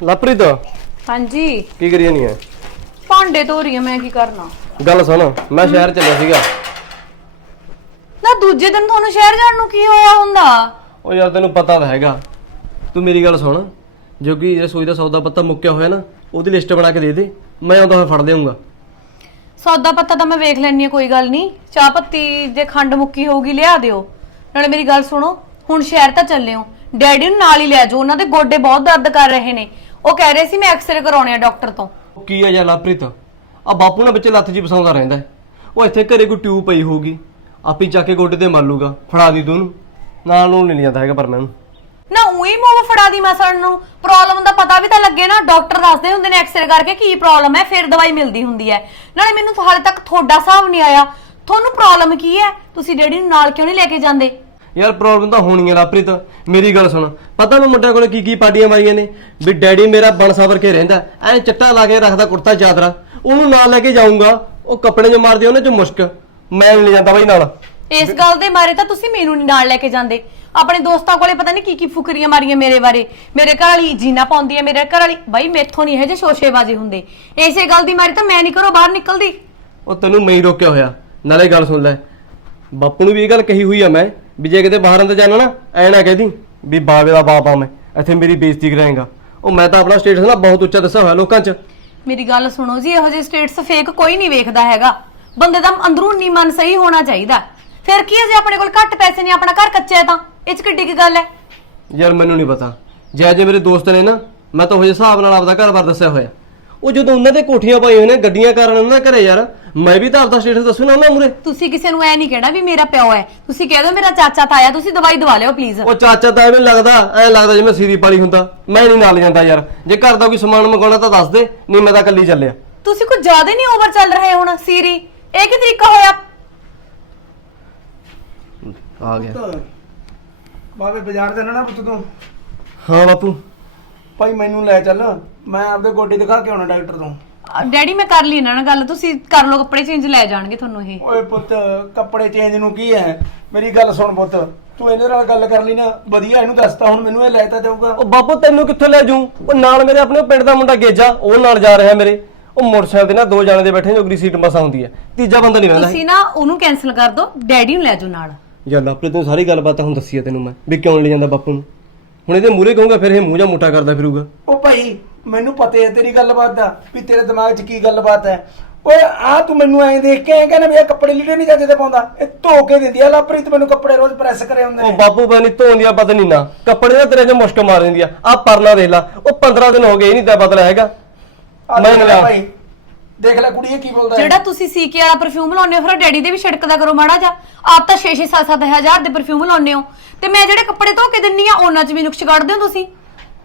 ਲਪ੍ਰੀਤ ਹਾਂਜੀ। ਕੀ ਕਰੀ ਜਾਨੀ ਹੈ ਭਾਂਡੇ ਧੋ ਰਹੀ ਹਾਂ ਮੈਂ ਕੀ ਕਰਨਾ? ਗੱਲ ਸੁਣ ਮੈਂ ਸ਼ਹਿਰ ਚੱਲਿਆ ਸੀਗਾ। ਨਾ ਦੂਜੇ ਦਿਨ ਤੁਹਾਨੂੰ ਸ਼ਹਿਰ ਜਾਣ ਨੂੰ ਕੀ ਹੋਇਆ ਹੁੰਦਾ? ਉਹ ਯਾਰ ਤੈਨੂੰ ਪਤਾ ਤਾਂ ਹੈਗਾ। ਤੂੰ ਮੇਰੀ ਗੱਲ ਸੁਣ ਜੋ ਕਿ ਰਸੋਈ ਦਾ ਸੌਦਾ ਪੱਤਾ ਮੁੱਕਿਆ ਹੋਇਆ ਨਾ ਉਹਦੀ ਲਿਸਟ ਬਣਾ ਕੇ ਦੇ ਦੇ ਮੈਂ ਆਉਂਦਾ ਹੋਇਆ ਫੜ ਦੇਵਾਂਗਾ ਸੌਦਾ ਪੱਤਾ ਤਾਂ ਮੈਂ ਵੇਖ ਲੈਣੀ ਆ ਕੋਈ ਗੱਲ ਨਹੀਂ। ਚਾਹ ਪੱਤੀ ਜੇ ਖੰਡ ਮੁੱਕੀ ਹੋਊਗੀ ਲਿਆ ਦਿਓ। ਨਾਲੇ ਮੇਰੀ ਗੱਲ ਸੁਣੋ ਹੁਣ ਸ਼ਹਿਰ ਤਾਂ ਚੱਲੇ ਹੋ। ਡੈਡੀ ਨੂੰ ਨਾਲ ਹੀ ਲੈ ਜਾਓ ਉਹਨਾਂ ਦੇ ਗੋਡੇ ਬਹੁਤ ਦਰਦ ਕਰ ਰਹੇ ਨੇ। ਉਹ ਕਹਿ ਰਹੇ ਸੀ ਮੈਂ ਐਕਸਰੇ ਕਰਾਉਣੇ ਆ ਡਾਕਟਰ ਤੋਂ। ਉਹ ਕੀ ਹੈ ਯਾਰ ਲਪ੍ਰੀਤ? ਆ ਬਾਪੂ ਨਾ ਵਿੱਚ ਲੱਤ ਜੀ ਫਸਾਉਂਦਾ ਰਹਿੰਦਾ ਹੈ। ਉਹ ਇੱਥੇ ਘਰੇ ਕੋਈ ਟਿਊਬ ਪਈ ਹੋਊਗੀ। ਆਪੀ ਚੱਕ ਕੇ ਗੋਡੇ ਤੇ ਮਾਰ ਲੂਗਾ ਫੜਾ ਦੀ ਤੂੰ ਉਹਨੂੰ। ਨਾਲ ਨੂੰ ਨਹੀਂ ਜਾਂਦਾ ਹੈਗਾ ਪਰ ਮੈਂ ਉਹਨੂੰ। ਨਾ ਉਹੀ ਮੂੰਹ ਫੜਾ ਦੀ ਮਸੜ ਨੂੰ। ਪ੍ਰੋਬਲਮ ਦਾ ਪਤਾ ਵੀ ਤਾਂ ਲੱਗੇ ਨਾ ਡਾਕਟਰ ਦੱਸਦੇ ਹੁੰਦੇ ਨੇ ਐਕਸਰੇ ਕਰਕੇ ਕੀ ਪ੍ਰੋਬਲਮ ਹੈ ਫਿਰ ਦਵਾਈ ਮਿਲਦੀ ਹੁੰਦੀ ਹੈ। ਨਾਲੇ ਮੈਨੂੰ ਹਾਲੇ ਤੱਕ ਤੁਹਾਡਾ ਹਿਸਾਬ ਨਹੀਂ ਆਇਆ। ਤੁਹਾਨੂੰ ਪ੍ਰੋਬਲਮ ਕੀ ਹੈ? ਤੁਸੀਂ ਡੈਡੀ ਨੂੰ ਨਾਲ ਕਿਉਂ ਨਹੀਂ ਲੈ ਕੇ ਜਾਂਦੇ? ਯਾਰ ਪ੍ਰੋਬਲਮ ਤਾਂ ਹੋਣੀ ਹੈ ਲਪ੍ਰੀਤ। ਮੇਰੀ ਗੱਲ ਸੁਣ ਪਤਾ ਮੈਂ ਮੁੰਡਿਆਂ ਕੋਲੇ ਕੀ ਕੀ ਪਾਰਟੀਆਂ ਮਾਰੀਆਂ ਨੇ? ਵੀ ਡੈਡੀ ਮੇਰਾ ਬਣ ਸਬਰ ਕੇ ਰਹਿੰਦਾ ਐ ਚੱਟਾ ਲਾ ਕੇ ਰੱਖਦਾ ਕੁੜਤਾ ਚਾਦਰਾ। ਉਹਨੂੰ ਨਾਲ ਲੈ ਕੇ ਜਾਊਂਗਾ ਉਹ ਕੱਪੜੇ ਜੋ ਮਾਰਦੇ ਉਹਨੇ ਚ ਮੁਸ਼ਕ। ਮੈਂ ਨਹੀਂ ਜਾਂਦਾ ਬਾਈ ਨਾਲ। ਇਸ ਗੱਲ ਦੇ ਮਾਰੇ ਤਾਂ ਤੁਸੀਂ ਮੈਨੂੰ ਨਹੀਂ ਨਾਲ ਲੈ ਕੇ ਜਾਂਦੇ। ਆਪਣੇ ਦੋਸਤਾਂ ਕੋਲੇ ਪਤਾ ਨਹੀਂ ਕੀ ਕੀ ਫੁਕਰੀਆਂ ਮਾਰੀਆਂ ਮੇਰੇ ਬਾਰੇ। ਮੇਰੇ ਘਰ ਵਾਲੀ ਜੀਨਾ ਪਾਉਂਦੀ ਹੈ ਮੇਰੇ ਘਰ ਵਾਲੀ। ਬਾਈ ਮੈਥੋਂ ਨਹੀਂ ਇਹ ਜੇ ਸ਼ੋਸ਼ੇਬਾਜ਼ੀ ਹੁੰਦੇ। ਇਸੇ ਗੱਲ ਦੀ ਮਾਰੀ ਤਾਂ ਮੈਂ ਨਹੀਂ ਘਰੋਂ ਬਾਹਰ ਨਿਕਲਦੀ। ਉਹ ਤੈਨੂੰ ਮੈਂ ਹੀ ਰੋਕਿਆ ਹੋਇਆ। ਨਾਲੇ ਗੱਲ ਸੁਣ ਲੈ। ਬਾਪੂ ਨੂੰ ਵੀ ਇਹ ਗੱਲ ਕਹੀ ਹੋਈ ਆ ਮੈਂ। ਵੀ ਜੇ ਕਿਤੇ ਬਾਹਰ ਅੰਦਰ ਜਾਣਾ ਨਾ ਐ ਨਾ ਕਹਿਦੀ ਵੀ ਬਾਵੇ ਦਾ ਬਾਪ ਆ ਮੈਂ ਇੱਥੇ ਮੇਰੀ ਬੇਇੱਜ਼ਤੀ ਕਰਾਏਗਾ। ਉਹ ਮੈਂ ਤਾਂ ਆਪਣਾ ਸਟੇਟਸ ਨਾ ਬਹੁਤ ਉੱਚਾ ਦੱਸਿਆ ਹੋਇਆ ਲੋਕਾਂ 'ਚ। ਮੇਰੀ ਗੱਲ ਸੁਣੋ ਜੀ ਇਹੋ ਜਿਹੇ ਸਟੇਟਸ ਫੇਕ ਕੋਈ ਨਹੀਂ ਵੇਖਦਾ ਹੈਗਾ। ਬੰਦੇ ਦਾ ਅੰਦਰੂਨੀ ਮਨ ਸਹੀ ਹੋਣਾ ਚਾਹੀਦਾ। ਫਿਰ ਕੀ ਹੈ ਜੇ ਆਪਣੇ ਕੋਲ ਘੱਟ ਪੈਸੇ ਨਹੀਂ ਆਪਣਾ ਘਰ ਕੱਚਾ ਹੈ ਤਾਂ? ਇਹ ਚ ਕਿੱਡੀ ਕੀ ਗੱਲ ਹੈ? ਯਾਰ ਮੈਨੂੰ ਨਹੀਂ ਪਤਾ। ਜੇ ਜੇ ਮੇਰੇ ਦੋਸਤ ਨੇ ਨਾ ਮੈਂ ਤਾਂ ਉਹ ਜਿਹੇ ਹਿਸਾਬ ਨਾਲ ਆਪਦਾ ਘਰ-ਬਾਰ ਦੱਸਿਆ ਹੋਇਆ। ਉਹ ਜਦੋਂ ਉਹਨਾਂ ਦੇ ਕੋਠੀਆਂ ਪਾਈ ਹੋਏ ਨੇ ਗੱਡੀਆਂ ਕਾਰਾਂ ਨੇ ਉਹਨਾਂ ਦੇ ਘਰੇ ਯਾਰ ਮੈਂ ਵੀ ਤਾਂ ਆਪਦਾ ਸਟੇਟਸ ਦੱਸੂ ਨਾ ਉਹਨਾਂ ਮੂਰੇ ਤੁਸੀਂ ਕਿਸੇ ਨੂੰ ਐ ਨਹੀਂ ਕਹਿਣਾ ਵੀ ਮੇਰਾ ਪਿਓ ਹੈ। ਤੁਸੀਂ ਕਹਿ ਦਿਓ ਮੇਰਾ ਚਾਚਾ ਤਾਇਆ ਤੁਸੀਂ ਦਵਾਈ ਦਵਾ ਲਿਓ ਪਲੀਜ਼ ਉਹ ਚਾਚਾ ਤਾਂ ਐਵੇਂ ਲੱਗਦਾ ਐ ਲੱਗਦਾ ਜਿਵੇਂ ਸੀਰੀ ਪਾਲੀ ਹੁੰਦਾ। ਮੈਂ ਨਹੀਂ ਨਾਲ ਜਾਂਦਾ ਯਾਰ। ਜੇ ਘਰ ਦਾ ਕੋਈ ਸਮਾਨ ਮੰਗਾਉਣਾ ਤਾਂ ਦੱਸ ਦੇ ਨਹੀਂ ਮੈਂ ਤਾਂ ਇਕੱਲੀ ਚੱਲਿਆ। ਤੁਸੀਂ ਕੁਝ ਜ਼ਿਆਦਾ ਨਹੀਂ ਓਵਰ ਚੱਲ ਰਹੇ ਹੁਣ ਸੀਰੀ। ਇਹ ਕੀ ਤਰੀਕਾ ਹੋਇਆ? ਆ ਗਿਆ। ਬਾਬੇ ਬਾਜ਼ਾਰ ਦੇ ਨਾ ਪੁੱਤ ਤੂੰ। ਹਾਂ ਬਾਪੂ। ਭਾਈ ਮੈਨੂੰ ਲੈ ਚੱਲ ਮੈਂ ਆਪਦੇ ਗੋਡੇ ਦਿਖਾ ਕੇ ਆਉਣਾ ਡਾਕਟਰ ਤੋਂ। ਅ, ਡੈਡੀ ਮੈਂ ਕਰ ਲਈ ਇਹਨਾਂ ਨਾਲ ਗੱਲ ਤੁਸੀਂ ਕਰ ਲਓ ਕੱਪੜੇ ਚੇਂਜ ਲੈ ਜਾਣਗੇ ਤੁਹਾਨੂੰ ਇਹ। ਓਏ ਪੁੱਤ ਕੱਪੜੇ ਚੇਂਜ ਨੂੰ ਕੀ ਹੈ ਮੇਰੀ ਗੱਲ ਸੁਣ ਪੁੱਤ ਤੂੰ ਇਹਦੇ ਨਾਲ ਗੱਲ ਕਰ ਲਈ ਨਾ ਵਧੀਆ ਇਹਨੂੰ ਦੱਸਤਾ ਹੁਣ ਮੈਨੂੰ ਇਹ ਲੈ ਤਾਂ ਜਾਊਗਾ ਉਹ ਬਾਪੂ ਤੈਨੂੰ ਕਿੱਥੋਂ ਲੈ ਜੂ ਉਹ ਨਾਲ ਮੇਰੇ ਆਪਣੇ ਪਿੰਡ ਦਾ ਮੁੰਡਾ ਗੇਜਾ ਉਹ ਨਾਲ ਜਾ ਰਿਹਾ ਮੇਰੇ। ਉਹ ਮੋਟਰਸਾਈਕਲ ਤੇ ਨਾ ਦੋ ਜਾਣੇ ਦੇ ਬੈਠੇ ਨੇ ਅਗਲੀ ਸੀਟ ਬਸ ਆਉਂਦੀ ਹੈ ਤੀਜਾ ਬੰਦਾ ਨਹੀਂ ਰਹਿੰਦਾ। ਤੁਸੀਂ ਨਾ ਉਹਨੂੰ ਕੈਨਸਲ ਕਰ ਦਿਓ ਡੈਡੀ ਨੂੰ ਲੈ ਜਾਓ ਨਾਲ। ਯਾਰ ਲਾਪਰੇ ਤੂੰ ਸਾਰੀ ਗੱਲਬਾਤ ਹੁਣ ਦੱਸੀ ਆ ਤੈਨੂੰ ਮੈਂ ਵੀ ਕਿਉਂ ਲੈ ਜਾਂਦਾ ਬਾਪੂ ਨੂੰ? ਹੁਣ ਇਹਦੇ ਮੂਹਰੇ ਕਹੂੰਗਾ ਫਿਰ ਇਹ ਮੂੰਹ ਜਾਂ ਮੋਟਾ ਕਰਦਾ ਫਿਰੂਗਾ। ਉਹ ਭਾਈ ਮੈਨੂੰ ਪਤਾ ਹੈ ਤੇਰੀ ਗੱਲਬਾਤ ਦਾ ਵੀ ਤੇਰੇ ਦਿਮਾਗ 'ਚ ਕੀ ਗੱਲਬਾਤ ਹੈ। ਓਏ ਆ ਤੂੰ ਮੈਨੂੰ ਐਂ ਦੇਖ ਕੇ ਐਂ ਕਹਿੰਦਾ ਵੀ ਇਹ ਕੱਪੜੇ ਲੀੜੇ ਨਹੀਂ ਜਾਂਦੇ ਤੇ ਪਾਉਂਦਾ। ਇਹ ਧੋ ਕੇ ਦਿੰਦੀ ਆ। ਲਾਪ੍ਰੀਤ ਮੈਨੂੰ ਕੱਪੜੇ ਰੋਜ਼ ਪ੍ਰੈਸ ਕਰੇ ਹੁੰਦੇ ਉਹ ਨੇ। ਬਾਪੂ ਬਣੀ ਧੋਂਦੀਆਂ ਪਤਾ ਨਹੀਂ ਨਾ। ਕੱਪੜੇ ਦਾ ਤੇਰੇ 'ਚ ਮੁਸ਼ਕ ਮਾਰ ਦਿੰਦੀ ਆ ਆ ਪਰਨਾ ਦੇਖ ਲਾ। ਉਹ 15 ਦਿਨ ਹੋ ਗਏ ਇਹ ਨਹੀਂ ਤਾਂ ਬਦਲਾ ਹੈਗਾ। ਆਹ ਮੈਂ ਦੇਖ ਲੈ ਲਿਆ। ਭਾਈ। ਦੇਖ ਲੈ ਕੁੜੀਏ ਕੀ ਬੋਲਦਾ ਹੈ। ਜਿਹੜਾ ਤੁਸੀਂ ਸੀਕੇ ਵਾਲਾ ਪਰਫਿਊਮ ਲਾਉਂਦੇ ਹੋ ਫਿਰ ਡੈਡੀ ਦੇ ਵੀ ਛਿੜਕਦਾ ਕਰੋ ਮਾੜਾ ਜਾ ਆਪ ਤਾਂ 6 6 7 7 ਹਜ਼ਾਰ ਦੇ ਪਰਫਿਊਮ ਲਾਉਂਦੇ ਹੋ। ਤੇ ਮੈਂ ਜਿਹੜੇ ਕੱਪੜੇ ਧੋ ਕੇ ਦਿੰਨੀ ਆ ਉਹਨਾਂ 'ਚ ਵੀ ਨੁਕਸ ਕੱਢਦੇ ਹੋ ਤੁਸੀਂ?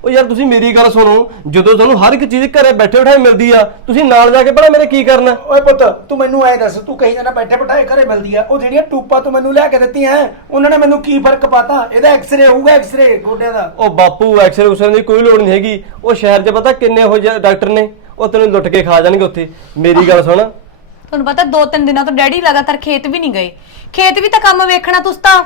ਉਹ ਯਾਰ ਤੁਸੀਂ ਮੇਰੀ ਗੱਲ ਸੁਣੋ ਜਦੋਂ ਤੁਹਾਨੂੰ ਹਰ ਇੱਕ ਚੀਜ਼ ਘਰੇ ਬੈਠੇ ਬਿਠਾਏ ਮਿਲਦੀ ਆ ਤੁਸੀਂ ਨਾਲ ਜਾ ਕੇ ਭਲਾ ਮੇਰੇ ਕੀ ਕਰਨਾ? ਓਏ ਪੁੱਤ ਤੂੰ ਮੈਨੂੰ ਐ ਦੱਸ ਤੂੰ ਕਹੀ ਜਾਂਦਾ ਬੈਠੇ ਬਿਠਾਏ ਘਰੇ ਮਿਲਦੀ ਆ ਉਹ ਜਿਹੜੀਆਂ ਟੂਪਾਂ ਤੂੰ ਮੈਨੂੰ ਲਿਆ ਕੇ ਦਿੱਤੀਆਂ ਉਹਨਾਂ ਨੇ ਮੈਨੂੰ ਕੀ ਫ਼ਰਕ ਪਾਤਾ? ਇਹਦਾ ਐਕਸ-ਰੇ ਹੋਊਗਾ ਐਕਸ-ਰੇ ਗੋਡਿਆਂ ਦਾ। ਉਹ ਬਾਪੂ ਐਕਸਰੇ ਉਸਰੇ ਦੀ ਕੋਈ ਲੋੜ ਨਹੀਂ ਹੈਗੀ। ਉਹ ਸ਼ਹਿਰ 'ਚ ਪਤਾ ਕਿੰਨੇ ਹੋ ਡਾਕਟਰ ਨੇ? ਉਹ ਤੈਨੂੰ ਲੁੱਟ ਕੇ ਖਾ ਜਾਣਗੇ ਉੱਥੇ। ਮੇਰੀ ਗੱਲ ਸੁਣ। ਤੁਹਾਨੂੰ ਪਤਾ ਦੋ ਤਿੰਨ ਦਿਨਾਂ ਤੋਂ ਡੈਡੀ ਲਗਾਤਾਰ ਖੇਤ ਵੀ ਨਹੀਂ ਗਏ। ਖੇਤ ਵੀ ਤਾਂ ਕੰਮ ਵੇਖਣਾ ਤੁਸੀਂ ਤਾਂ।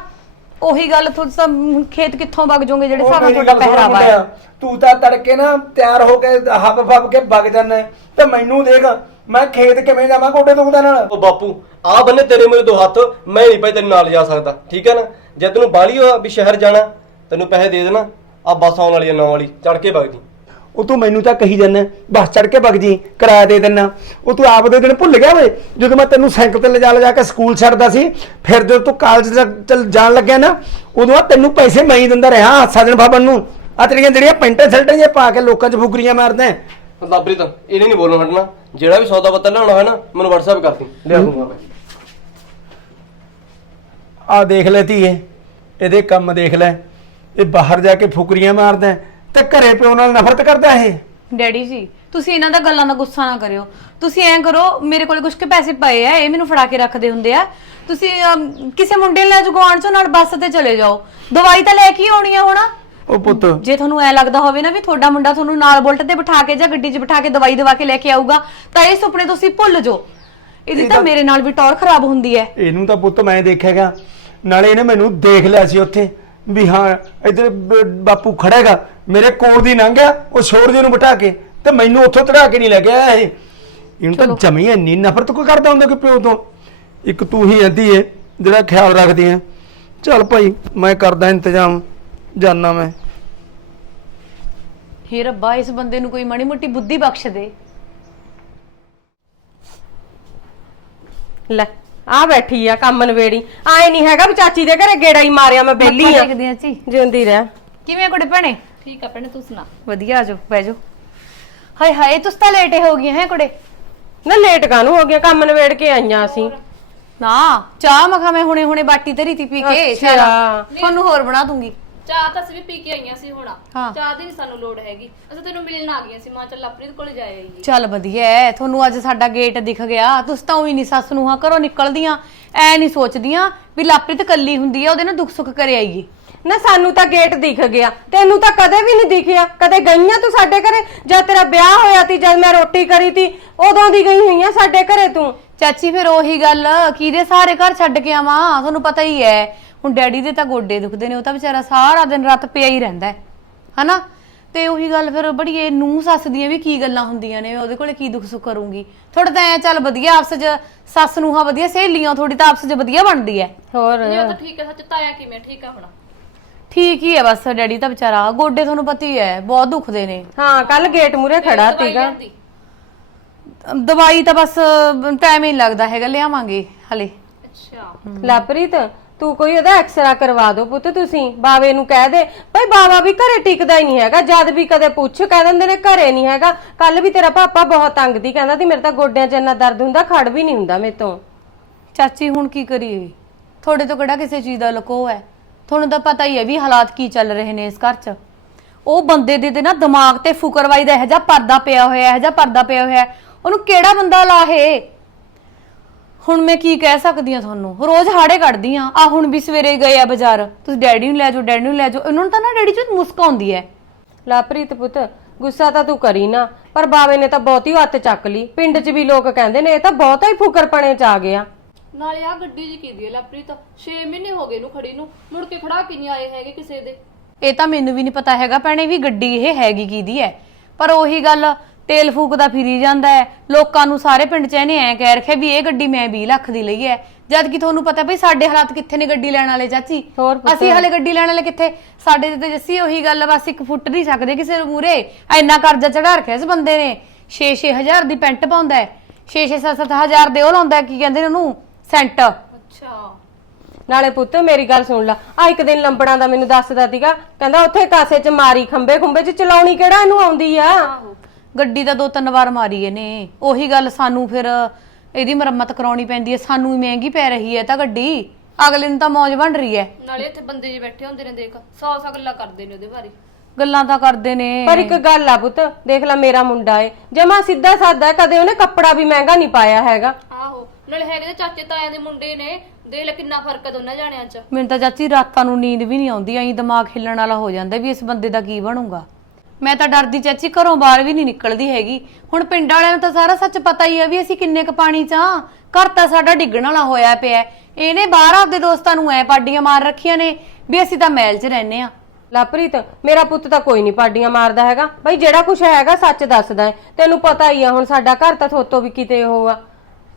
ਉਹੀ ਗੱਲ ਤੁਸੀਂ ਤਾਂ ਖੇਤ ਕਿੱਥੋਂ ਵਗ ਜਾਓਗੇ ਜਿਹੜੇ ਹਿਸਾਬ ਨਾਲ ਤੁਹਾਡਾ ਪਹਿਰਾਵਾ ਹੈ। ਤੂੰ ਤਾਂ ਤੜਕੇ ਨਾ ਤਿਆਰ ਹੋ ਕੇ ਹੱਬ ਫੱਬ ਕੇ ਵਗ ਜਾਂਦਾ ਤੇ ਮੈਨੂੰ ਦੇਖ ਮੈਂ ਖੇਤ ਕਿਵੇਂ ਜਾਵਾਂ ਗੋਡੇ ਦੁਖਦਾ ਨਾਲ? ਉਹ ਬਾਪੂ ਆ ਬੰਨੇ ਤੇਰੇ ਮੇਰੇ ਦੋ ਹੱਥ ਮੈਂ ਨਹੀਂ ਭਾਈ ਤੈਨੂੰ ਨਾਲ ਜਾ ਸਕਦਾ। ਠੀਕ ਹੈ ਨਾ? ਜੇ ਤੈਨੂੰ ਬਾਹਲੀ ਹੋਆ ਵੀ ਸ਼ਹਿਰ ਜਾਣਾ ਤੈਨੂੰ ਪੈਸੇ ਦੇ ਦੇਣਾ ਆ ਬੱਸ ਆਉਣ ਵਾਲੀ ਆ ਨੌ ਵਾਲੀ ਚੜ ਕੇ ਵਗ ਜੀ। ਉਹ ਤੂੰ ਮੈਨੂੰ ਤਾਂ ਕਹੀ ਜਾਂਦਾ ਬਸ ਚੜ ਕੇ ਵਗ ਜੀ ਕਿਰਾਇਆ ਦੇ ਦੇਣਾ ਉਹ ਤੂੰ ਆਪ ਦੇ ਦਿਨ ਭੁੱਲ ਗਿਆ ਵੇ ਜਦੋਂ ਮੈਂ ਤੈਨੂੰ ਸਾਈਕਲ ਤੇ ਲਿਜਾ ਲਿਜਾ ਕੇ ਸਕੂਲ ਛੱਡਦਾ ਸੀ ਫਿਰ ਜਦੋਂ ਤੂੰ ਕਾਲਜ ਚੱਲ ਜਾਣ ਲੱਗਿਆ ਨਾ ਉਦੋਂ ਆ ਤੈਨੂੰ ਪੈਸੇ ਮੈਂ ਹੀ ਦਿੰਦਾ ਰਿਹਾ ਦਿਨ ਬਾਬਨ ਨੂੰ। ਆ ਤੇਰੀਆਂ ਜਿਹੜੀਆਂ ਪੈਂਟਾਂ ਸ਼ਰਟਾਂ ਜੇ ਪਾ ਕੇ ਲੋਕਾਂ 'ਚ ਫੁਕਰੀਆਂ ਮਾਰਦਾ ਹੈ। ਲਾਬਰੀ ਤਾਂ ਇਹਨੇ ਨਹੀਂ ਬੋਲਣਾ ਹਟਣਾ। ਜਿਹੜਾ ਵੀ ਸੌਦਾ ਪੱਤਾ ਲਿਆਉਣਾ ਹੈ ਨਾ ਮੈਨੂੰ WhatsApp ਕਰ ਦੀ ਲਿਆ ਦੂੰਗਾ ਮੈਂ। ਆ ਦੇਖ ਲੈ ਧੀਏ ਇਹਦੇ ਕੰਮ ਦੇਖ ਲੈ। ਇਹ ਬਾਹਰ ਜਾ ਕੇ ਫੁਕਰੀਆਂ ਮਾਰਦਾ ਹੈ, ਤੇ ਘਰੇ ਪਿਓ ਨਾਲ ਨਫ਼ਰਤ ਕਰਦਾ ਇਹ? ਡੈਡੀ ਜੀ ਤੁਸੀਂ ਇਹਨਾਂ ਦਾ ਗੱਲਾਂ ਦਾ ਗੁੱਸਾ ਨਾ ਕਰਿਓ। ਤੁਸੀਂ ਐਂ ਕਰੋ ਮੇਰੇ ਕੋਲ ਕੁਝ ਕੇ ਪੈਸੇ ਪਏ ਆ ਇਹ ਮੈਨੂੰ ਫੜਾ ਕੇ ਰੱਖਦੇ ਹੁੰਦੇ ਆ। ਤੁਸੀਂ ਅਮ, ਕਿਸੇ ਮੁੰਡੇ ਨੂੰ ਲੈ ਜਾਓ ਗੁਆਂਢ ਚੋਂ ਨਾਲ ਬੱਸ ਤੇ ਚਲੇ ਜਾਓ। ਦਵਾਈ ਤਾਂ ਲੈ ਕੇ ਹੀ ਆਉਣੀ ਆ ਹੁਣ। ਉਹ ਪੁੱਤ। ਜੇ ਤੁਹਾਨੂੰ ਐ ਲੱਗਦਾ ਹੋਵੇ ਨਾ ਵੀ ਤੁਹਾਡਾ ਮੁੰਡਾ ਤੁਹਾਨੂੰ ਨਾਲ ਬੁਲਟ ਤੇ ਬਿਠਾ ਕੇ ਜਾਂ ਗੱਡੀ 'ਚ ਬਿਠਾ ਕੇ ਦਵਾਈ ਦਵਾ ਕੇ ਲੈ ਕੇ ਆਊਗਾ ਤਾਂ ਇਹ ਸੁਪਨੇ ਤੁਸੀਂ ਭੁੱਲ ਜਾਓ। ਇਹਦੀ ਤਾਂ ਮੇਰੇ ਨਾਲ ਵੀ ਟੌਰ ਖਰਾਬ ਹੁੰਦੀ ਹੈ। ਇਹਨੂੰ ਤਾਂ ਪੁੱਤ ਮੈਂ ਦੇਖੇਗਾ ਨਾਲੇ ਇਹਨੇ ਮੈਨੂੰ ਦੇਖ ਲਿਆ ਸੀ ਉੱਥੇ। ਵੀ ਹਾਂ ਇੱਧਰ ਬ- ਬਾਪੂ ਖੜੇਗਾ ਮੇਰੇ ਕੋਲ ਦੀ ਲੰਘ ਗਿਆ ਉਹ ਛੋੜ ਜੀ ਨੂੰ ਬਿਠਾ ਕੇ ਤੇ ਮੈਨੂੰ ਉੱਥੋਂ ਚੜਾ ਕੇ ਨਹੀਂ ਲੱਗਿਆ ਇਹ। ਇਹਨੂੰ ਤਾਂ ਜਮੀ ਇੰਨੀ ਨਫ਼ਰਤ ਕੋਈ ਕਰਦਾ ਹੁੰਦਾ ਕਿ ਪਿਓ ਤੋਂ? ਇੱਕ ਤੂੰ ਹੀ ਆਂਦੀ ਏ ਜਿਹੜਾ ਖਿਆਲ ਰੱਖਦੀ ਆ। ਚੱਲ ਭਾਈ ਮੈਂ ਕਰਦਾ ਇੰਤਜ਼ਾਮ ਜਾਨਾ ਮੈਂ। ਹੇ ਰੱਬਾ ਇਸ ਬੰਦੇ ਨੂੰ ਕੋਈ ਮਾੜੀ ਮੋਟੀ ਬੁੱਧੀ ਬਖਸ਼ ਦੇ। ਲੈ। ਆ ਬੈਠੀ ਆ ਕੰਮ ਨਵੇੜੀ ਆਏ ਨਹੀਂ ਹੈਗਾ ਵੀ ਚਾਚੀ ਦੇ ਘਰੇ ਗੇੜਾ ਹੀ ਮਾਰਿਆ ਮੈਂ ਬੈਲੀ ਆ। ਦੇਖਦੇ ਆ ਜੀ। ਜਿਉਂਦੀ ਰਹਿ। ਕਿਵੇਂ ਕੁੜੇ ਭੈਣੇ? ਠੀਕ ਆ ਭੈਣੇ ਤੂੰ ਸੁਣਾ? ਵਧੀਆ ਆਜੋ ਬਹਿ ਜਾਓ। ਹਾਏ ਹਾਏ ਤੁਸੀਂ ਤਾਂ ਲੇਟੇ ਹੋ ਗਏ ਹੈ ਕੁੜੇ। ਨਾ ਲੇਟ ਕਾਨੂੰ ਹੋ ਗਿਆ ਕੰਮ ਨਵੇੜ ਕੇ ਆਈਆਂ ਅਸੀਂ। ਨਾ ਚਾਹ ਮਖਾ ਮੈਂ ਹੁਣੇ ਹੁਣੇ ਬਾਟੀ ਧਰੀ ਤੀ ਪੀ ਕੇ ਅੱਛਾ। ਤੁਹਾਨੂੰ ਹੋਰ ਬਣਾ ਦੂੰਗੀ। ਚਾਹ ਤਾਂ ਅਸੀਂ ਵੀ ਪੀ ਕੇ ਆਈਆਂ ਸੀ ਹੁਣ। ਹਾਂ। ਚਾਹ ਦੀ ਨੀ ਸਾਨੂੰ ਲੋੜ ਹੈਗੀ। ਅਸੀਂ ਤੈਨੂੰ ਮਿਲਣ ਆ ਗਈਆਂ ਸੀ। ਮਾਂ ਚੱਲ ਲਵਪ੍ਰੀਤ ਕੋਲ ਜਾ ਆਈਏ। ਚੱਲ ਵਧੀਆ ਹੈ, ਤੁਹਾਨੂੰ ਅੱਜ ਸਾਡਾ ਗੇਟ ਦਿਖ ਗਿਆ। ਤੁਸੀਂ ਤਾਂ ਉਹੀ ਨਹੀਂ ਸੱਸ ਨੂੰ ਹਾਂ ਘਰੋਂ ਨਿਕਲਦੀਆਂ। ਐ ਨਹੀਂ ਸੋਚਦੀਆਂ ਵੀ ਲਾਪ੍ਰਿਤ ਕੱਲੀ ਹੁੰਦੀ ਆ ਉਹਦੇ ਨਾਲ ਦੁੱਖ ਸੁੱਖ ਕਰੇ ਆਈਏ ਨਾ ਸਾਨੂੰ ਤਾਂ ਗੇਟ ਦਿਖ ਗਿਆ। ਤੈਨੂੰ ਤਾਂ ਕਦੇ ਵੀ ਨਹੀਂ ਦਿਖਿਆ। ਕਦੇ ਗਈਆਂ ਤੂੰ ਸਾਡੇ ਘਰੇ? ਜਦ ਤੇਰਾ ਵਿਆਹ ਹੋਇਆ ਤੀ ਜਦ ਮੈਂ ਰੋਟੀ ਕਰੀ ਤੀ ਉਦੋਂ ਦੀ ਗਈ ਹੋਈ ਆ ਸਾਡੇ ਘਰੇ ਤੂੰ? ਚਾਚੀ ਫਿਰ ਉਹੀ ਗੱਲ ਕਿਹਦੇ ਸਾਰੇ ਘਰ ਛੱਡ ਕੇ ਆਵਾਂ? ਤੁਹਾਨੂੰ ਪਤਾ ਹੀ ਹੈ ਹੁਣ ਡੈਡੀ ਦੇ ਤਾਂ ਗੋਡੇ ਦੁਖਦੇ ਨੇ ਉਹ ਤਾਂ ਵਿਚਾਰਾ ਸਾਰਾ ਦਿਨ ਰਾਤ ਪਿਆ ਹੀ ਰਹਿੰਦਾ ਹੈ। ਹਨਾ? ਤੇ ਉਹੀ ਗੱਲ ਫਿਰ ਬੜੀਏ ਨੂੰ ਸੱਸ ਦੀਆਂ ਵੀ ਕੀ ਗੱਲਾਂ ਹੁੰਦੀਆਂ ਨੇ ਉਹਦੇ ਕੋਲੇ ਕੀ ਦੁੱਖ ਸੁੱਖ ਕਰੂੰਗੀ? ਥੋੜਾ ਤਾਂ ਐ ਚੱਲ ਵਧੀਆ ਆਪਸ ਚ ਸੱਸ ਨੂੰ ਹਾਂ ਵਧੀਆ ਸਹੇਲੀਆਂ ਥੋੜੀ ਤਾਂ ਆਪਸ ਚ ਵਧੀਆ ਬਣਦੀ ਹੈ। ਹੋਰ? ਨਹੀਂ ਉਹ ਤਾਂ ਠੀਕ ਹੈ ਸੱਚ ਤਾਇਆ ਕਿਵੇਂ ਠੀਕ ਆ ਹੁਣ? ਠੀਕ ਹੀ ਹੈ ਬਸ ਡੈਡੀ ਤਾਂ ਵਿਚਾਰਾ ਗੋਡੇ ਤੁਹਾਨੂੰ ਪਤਾ ਹੀ ਹੈ ਬਹੁਤ ਦੁਖਦੇ ਨੇ। ਹਾਂ ਕੱਲ ਗੇਟ ਮੂਰੇ ਖੜਾ ਦਵਾਈ ਤੀਗਾ ਲਿਆਂਦੀ? ਦਵਾਈ ਤਾਂ ਬਸ ਟਾਈਮ ਹੀ ਲੱਗਦਾ ਹੈਗਾ ਲਿਆਵਾਂਗੇ ਹਲੇ। ਅੱਛਾ। ਲਾਪ੍ਰੀਤ ਤੂੰ ਕੋਈ ਉਹਦਾ ਐਕਸਰਾ ਕਰਵਾ ਦਿਓ ਪੁੱਤ ਤੁਸੀਂ, ਬਾਵੇ ਨੂੰ ਕਹਿ ਦੇ। ਭਾਈ ਬਾਵਾ ਵੀ ਘਰੇ ਟਿਕਦਾ ਹੀ ਨਹੀਂ ਹੈਗਾ, ਜਦ ਵੀ ਕਦੇ ਪੁੱਛ, ਕਹਿ ਦਿੰਦੇ ਨੇ ਘਰੇ ਨਹੀਂ ਹੈਗਾ। ਕੱਲ ਵੀ ਤੇਰਾ ਪਾਪਾ ਬਹੁਤ ਤੰਗ ਦੀ ਕਹਿੰਦਾ ਸੀ ਮੇਰੇ ਤਾਂ ਗੋਡਿਆਂ 'ਚ ਇੰਨਾ ਦਰਦ ਹੁੰਦਾ, ਖੜ ਵੀ ਨਹੀਂ ਹੁੰਦਾ ਮੇਰੇ ਤੋਂ ਚਾਚੀ, ਹੁਣ ਕੀ ਕਰੀਏ? ਤੁਹਾਡੇ ਤੋਂ ਕਿਹੜਾ ਕਿਸੇ ਚੀਜ਼ ਦਾ ਲਕੋ ਹੈ? ਤੁਹਾਨੂੰ ਤਾਂ ਪਤਾ ਹੀ ਹੈ ਵੀ ਹਾਲਾਤ ਕੀ ਚੱਲ ਰਹੇ ਨੇ ਇਸ ਘਰ 'ਚ। ਉਹ ਬੰਦੇ ਦੇ ਤੇ ਨਾ ਦਿਮਾਗ ਤੇ ਫੁਕਰਵਾਈ ਦਾ ਇਹੋ ਜਿਹਾ ਪਰਦਾ ਪਿਆ ਹੋਇਆ, ਇਹੋ ਜਿਹਾ ਪਰਦਾ ਪਿਆ ਹੋਇਆ। ਉਹਨੂੰ ਕਿਹੜਾ ਬੰਦਾ ਲਾਹੇ? ਹੁਣ ਮੈਂ ਕੀ ਕਹਿ ਸਕਦੀ ਆ ਤੁਹਾਨੂੰ? ਰੋਜ਼ ਹਾੜੇ ਕੱਢਦੀ ਆ ਆ ਹੁਣ ਵੀ ਸਵੇਰੇ ਗਏ ਆ ਬਾਜ਼ਾਰ। ਤੁਸੀਂ ਡੈਡੀ ਨੂੰ ਲੈ ਜਾਓ ਡੈਡੀ ਨੂੰ ਲੈ ਜਾਓ। ਉਹਨਾਂ ਨੂੰ ਤਾਂ ਨਾ ਡੈਡੀ 'ਚ ਮੁਸਕ ਆਉਂਦੀ ਹੈ। ਲਾਪ੍ਰੀਤ ਪੁੱਤ ਗੁੱਸਾ ਤਾਂ ਤੂੰ ਕਰੀ ਨਾ। ਪਰ ਬਾਵੇ ਨੇ ਤਾਂ ਬਹੁਤੀ ਹੱਥ ਚੱਕ ਲਈ। ਪਿੰਡ 'ਚ ਵੀ ਲੋਕ ਕਹਿੰਦੇ ਨੇ ਇਹ ਤਾਂ ਬਹੁਤਾ ਹੀ ਫੁਕਰਪਣੇ 'ਚ ਆ ਗਿਆ। ਨਾਲੇ ਆ ਗੱਡੀ ਜੀ ਕੀ ਦੀ ਹੈ ਲਵਪ੍ਰੀਤ 6 ਮਹੀਨੇ ਹੋ ਗਏ ਨੂੰ ਖੜੀ ਨੂੰ। ਮੁੜ ਕੇ ਖੜਾ ਕੇ ਨਹੀਂ ਆਏ ਹੈਗੇ ਕਿਸੇ ਦੇ? ਇਹ ਤਾਂ ਮੈਨੂੰ ਵੀ ਨਹੀਂ ਪਤਾ ਹੈਗਾ ਭੈਣੇ ਵੀ ਗੱਡੀ ਇਹ ਹੈਗੀ ਕਿਹਦੀ ਹੈ। ਪਰ ਉਹੀ ਗੱਲ ਤੇਲ ਫੂਕਦਾ ਫਿਰੀ ਜਾਂਦਾ ਹੈ। ਲੋਕਾਂ ਨੂੰ ਸਾਰੇ ਪਿੰਡ 'ਚ ਇਹਨੇ ਐ ਕਹਿ ਰੱਖਿਆ ਵੀ ਇਹ ਗੱਡੀ ਮੈਂ 20 ਲੱਖ ਦੀ ਲਈ ਹੈ। ਜਦ ਕਿ ਤੁਹਾਨੂੰ ਪਤਾ ਭਈ ਸਾਡੇ ਹਾਲਾਤ ਕਿੱਥੇ ਨੇ ਗੱਡੀ ਲੈਣ ਵਾਲੇ ਚਾਚੀ? ਹੋਰ ਪੁੱਤ। ਅਸੀਂ ਹਲੇ ਗੱਡੀ ਲੈਣ ਵਾਲੇ ਕਿੱਥੇ? ਸਾਡੇ ਤੇ ਜੱਸੀ ਉਹੀ ਗੱਲ ਆ, ਬਸ ਇੱਕ ਫੁੱਟ ਨਹੀਂ ਸਕਦੇ ਕਿਸੇ ਨੂੰ ਮੂਰੇ ਐਨਾ ਕਰਜ਼ਾ ਚੜਾ ਰੱਖਿਆ ਇਸ ਬੰਦੇ ਨੇ। 6-6 ਹਜ਼ਾਰ ਦੀ ਪੈਂਟ ਪਾਉਂਦਾ ਹੈ। 6-6 7-7 ਹਜ਼ਾਰ ਦੇ ਉਹ ਲਾਉਂਦਾ ਕੀ ਕਹਿੰਦੇ ਨੇ ਉਹਨੂੰ? ਸੈਂਟ। ਅੱਛਾ। ਨਾਲੇ ਪੁੱਤ ਮੇਰੀ ਗੱਲ ਸੁਣ ਲੈ। ਆ ਇੱਕ ਦਿਨ ਲੰਬੜਾਂ ਦਾ ਮੈਨੂੰ ਦੱਸਦਾ ਸੀਗਾ। ਕਹਿੰਦਾ ਉੱਥੇ ਕਾਸੇ 'ਚ ਮਾਰੀ ਖੰਬੇ ਖੁੰਬੇ 'ਚ ਚਲਾਉਣੀ ਕਿਹੜਾ ਇਹਨੂੰ ਆਉਂਦੀ ਆ? ਗੱਡੀ ਦਾ ਦੋ ਤਿੰਨ ਵਾਰ ਮਾਰੀ ਇਹਨੇ। ਉਹੀ ਗੱਲ ਸਾਨੂੰ ਫਿਰ ਇਹਦੀ ਮੁਰੰਮਤ ਕਰਾਉਣੀ ਪੈਂਦੀ ਹੈ। ਸਾਨੂੰ ਹੀ ਮਹਿੰਗੀ ਪੈ ਰਹੀ ਹੈ ਤਾਂ ਗੱਡੀ। ਅਗਲੇ ਨੂੰ ਤਾਂ ਮੌਜ ਬਣ ਰਹੀ ਹੈ। ਨਾਲੇ ਇੱਥੇ ਬੰਦੇ ਜੀ ਬੈਠੇ ਹੁੰਦੇ ਨੇ ਦੇਖ ਸੌ ਸੌ ਗੱਲਾਂ ਕਰਦੇ ਨੇ ਉਹਦੇ ਬਾਰੇ। ਗੱਲਾਂ ਤਾਂ ਕਰਦੇ ਨੇ। ਪਰ ਇੱਕ ਗੱਲ ਆ ਪੁੱਤ ਦੇਖ ਲੈ ਮੇਰਾ ਮੁੰਡਾ ਏ। ਜਮਾ ਸਿੱਧਾ ਸਾਦਾ ਕਦੇ ਉਹਨੇ ਕੱਪੜਾ ਵੀ ਮਹਿੰਗਾ ਨਹੀਂ ਪਾਇਆ ਹੈਗਾ। ਆਹੋ ਨਾਲੇ ਹੈਗੇ ਤੇ ਚਾਚੇ ਤਾਇਆਂ ਦੇ ਮੁੰਡੇ ਨੇ। ਦੇਖ ਲੈ ਕਿੰਨਾ ਫ਼ਰਕ ਹੈ ਦੋਨਾਂ ਜਾਣਿਆਂ 'ਚ। ਮੈਨੂੰ ਤਾਂ ਚਾਚੀ ਰਾਤਾਂ ਨੂੰ ਨੀਂਦ ਵੀ ਨਹੀਂ ਆਉਂਦੀ ਐਂ ਦਿਮਾਗ ਹਿੱਲਣ ਵਾਲਾ ਹੋ ਜਾਂਦਾ ਵੀ ਇਸ ਬੰਦੇ ਦਾ ਕੀ ਬਣੂਗਾ। ਮੈਂ ਤਾਂ ਡਰਦੀ ਚਾਚੀ, ਘਰੋਂ ਬਾਹਰ ਵੀ ਨਹੀਂ ਨਿਕਲਦੀ ਹੈਗੀ। ਹੁਣ ਪਿੰਡ ਵਾਲਿਆਂ ਨੂੰ ਤਾਂ ਸਾਰਾ ਸੱਚ ਪਤਾ ਹੀ ਹੈ ਵੀ ਅਸੀਂ ਕਿੰਨੇ ਕ ਪਾਣੀ ਚ ਆ ਘਰ ਤਾਂ ਸਾਡਾ ਡਿੱਗਣ ਵਾਲਾ ਹੋਇਆ ਪਿਆ ਹੈ। ਇਹਨੇ ਬਾਹਰ ਆਪਦੇ ਦੋਸਤਾਂ ਨੂੰ ਐ ਪਾਡੀਆਂ ਮਾਰ ਰੱਖੀਆਂ ਨੇ ਵੀ ਅਸੀਂ ਤਾਂ ਮਹਿਲ 'ਚ ਰਹਿੰਦੇ ਆ ਲਾਪ੍ਰੀਤ, ਮੇਰਾ ਪੁੱਤ ਤਾਂ ਕੋਈ ਨਹੀਂ ਪਾਡੀਆਂ ਮਾਰਦਾ ਹੈਗਾ। ਬਈ ਜਿਹੜਾ ਕੁਛ ਹੈਗਾ ਸੱਚ ਦੱਸਦਾ ਹੈ। ਤੈਨੂੰ ਪਤਾ ਹੀ ਆ, ਹੁਣ ਸਾਡਾ ਘਰ ਤਾਂ ਥੋਤੋਂ ਵੀ ਕਿਤੇ ਉਹ ਆ।